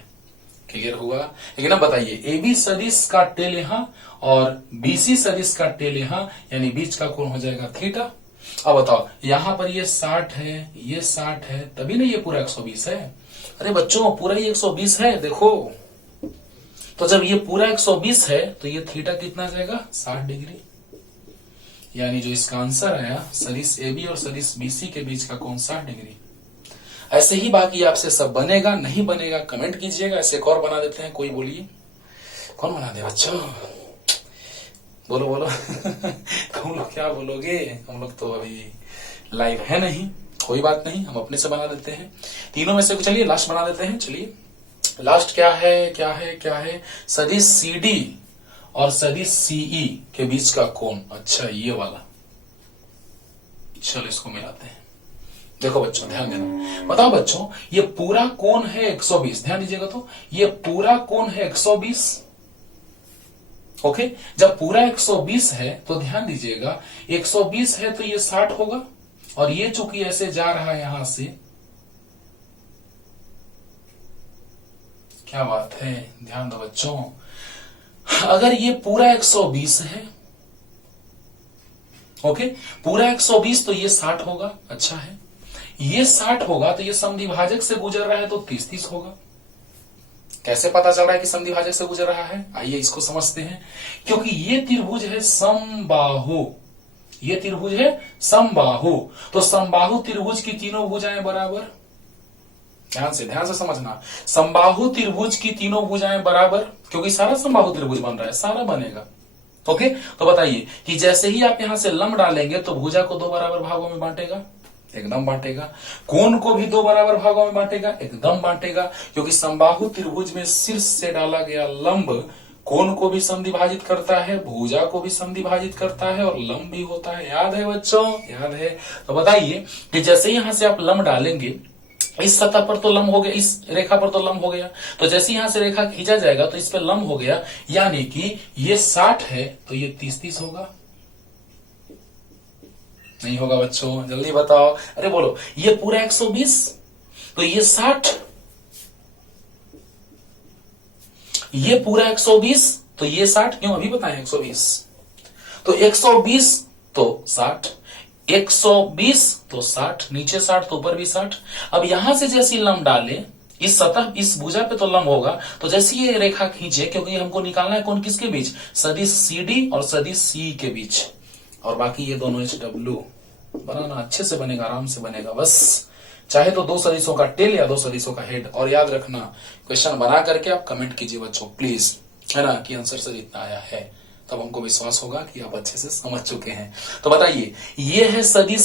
क्लियर हुआ? लेकिन अब बताइए AB सदिश का टेल यहां और BC सदिश का टेल यहां, यानी बीच का कोण हो जाएगा थीटा। अब बताओ यहां पर ये 60 है, ये 60 है, तभी ना ये पूरा 120 है। अरे बच्चों पूरा ही 120 है, देखो, तो जब ये पूरा 120 है तो ये थीटा कितना जाएगा 60 डिग्री, यानी जो इसका आंसर आया सदिश AB और सदिश BC के बीच का कोण 60 डिग्री। ऐसे ही बाकी आपसे सब बनेगा, नहीं बनेगा कमेंट कीजिएगा। ऐसे एक और बना देते हैं, कोई बोलिए कौन बना दे बच्चों, बोलो बोलो तुम लोग क्या बोलोगे, हम लोग तो अभी लाइव है नहीं, कोई बात नहीं, हम अपने से बना देते हैं। तीनों में से चलिए लास्ट बना देते हैं। चलिए लास्ट क्या है, क्या है, क्या है, सदिश CD और सदिश CE के बीच का कोण। अच्छा ये वाला, चलो इसको मिलाते हैं। देखो बच्चों ध्यान देना, बताओ बच्चों ये पूरा कोण है 120, ध्यान दीजिएगा, तो ये पूरा कोण है 120। ओके, जब पूरा 120 है तो ध्यान दीजिएगा 120 है तो ये 60 होगा, और ये चूंकि ऐसे जा रहा है यहां से, क्या बात है, ध्यान दो बच्चों, अगर ये पूरा 120 है, ओके, पूरा 120 तो ये 60 होगा। अच्छा है, ये 60 होगा तो ये समद्विभाजक से गुजर रहा है तो 30-30 होगा। कैसे पता चल रहा है कि समद्विभाजक से गुजर रहा है, आइए इसको समझते हैं। क्योंकि ये त्रिभुज है समबाहु, ये त्रिभुज है समबाहु, तो समबाहु त्रिभुज की तीनों भुजाएं बराबर, ध्यान से समझना, समबाहु त्रिभुज की तीनों भुजाएं बराबर, क्योंकि सारा समबाहु त्रिभुज बन रहा है, सारा बनेगा। ओके, तो बताइए कि जैसे ही आप यहां से लंब डालेंगे तो भुजा को 2 बराबर भागों में बांटेगा, एकदम बांटेगा। कोण को भी 2 बराबर भागों में बांटेगा, एकदम बांटेगा, क्योंकि समबाहु त्रिभुज में शीर्ष से डाला गया लंब कोण को भी समद्विभाजित करता है, भुजा को भी समद्विभाजित करता है, और लंब भी होता है। याद है बच्चों, याद है? तो बताइए कि जैसे यहां से आप लंब डालेंगे, इस सतह पर तो लंब हो गया, इस रेखा पर तो लंब हो गया, तो जैसे यहां से रेखा खींचा जाएगा तो इस पर लंब हो गया, यानी कि ये 60 है तो ये 30-30 होगा। नहीं होगा बच्चों, जल्दी बताओ, अरे बोलो, ये पूरा 120 तो ये 60, ये पूरा 120 तो ये 60, क्यों अभी बताएं 120, तो 120 तो 60, 120 तो 60, नीचे 60 तो ऊपर भी 60। अब यहां से जैसे लंब डाले, इस सतह, इस भुजा पे तो लंब होगा, तो जैसे ये रेखा खींचे, क्योंकि हमको निकालना है कौन किसके बीच, सदिश CD और सदिश CE के बीच, और बाकी ये दोनों HW बनाना अच्छे से बनेगा, आराम से बनेगा। बस चाहे तो 2 सदिशों का टेल या 2 सदिशों का हेड। और याद रखना, क्वेश्चन बना करके आप कमेंट कीजिए बच्चों प्लीज, है ना, कि आंसर सर इतना आया है, तब हमको विश्वास होगा कि आप अच्छे से समझ चुके हैं। तो बताइए, ये है सदिश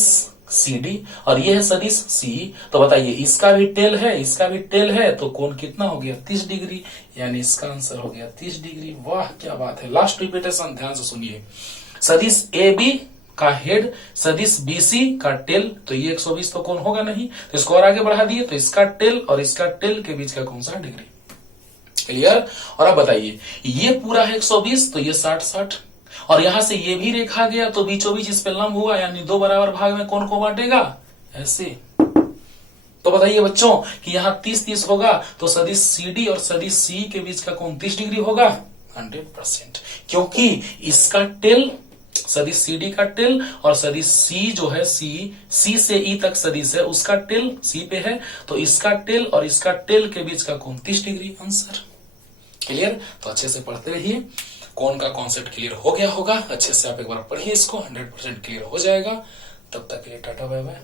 CD और ये है सदिश CE, तो बताइए इसका भी टेल है, इसका भी टेल है, तो कोण कितना हो गया, 30 डिग्री, यानी इसका आंसर हो गया 30 डिग्री। वाह क्या बात है। लास्ट रिपीटेशन ध्यान से सुनिए, सदिश AB का हेड, सदिश BC का टेल, तो ये 120 तो कोण होगा नहीं, तो इसको और आगे बढ़ा दिए, तो इसका टेल और इसका टेल के बीच का कोण 60 डिग्री। क्लियर? और अब बताइए, ये पूरा है 120 तो ये 60-60, और यहां से ये भी रेखा गया तो बीचों बीच इस पे लंब हुआ, यानी 2 बराबर भाग में कोण को बांटेगा ऐसे। तो बताइए बच्चों कि यहाँ 30-30 होगा, तो सदिश CD और सदिश CE के बीच का कोण 30 डिग्री होगा 100%, क्योंकि इसका टेल, सदिश CD का टेल, और सदिश C जो है C से E तक सदिश है, उसका टेल C पे है, तो इसका टेल और इसका टेल के बीच का कोण 30 डिग्री। Answer clear? तो अच्छे से पढ़ते रहिए, कोण का कॉन्सेप्ट क्लियर हो गया होगा, अच्छे से आप एक बार पढ़िए इसको, 100% क्लियर हो जाएगा। तब तक के लिए टाटा बाय बाय।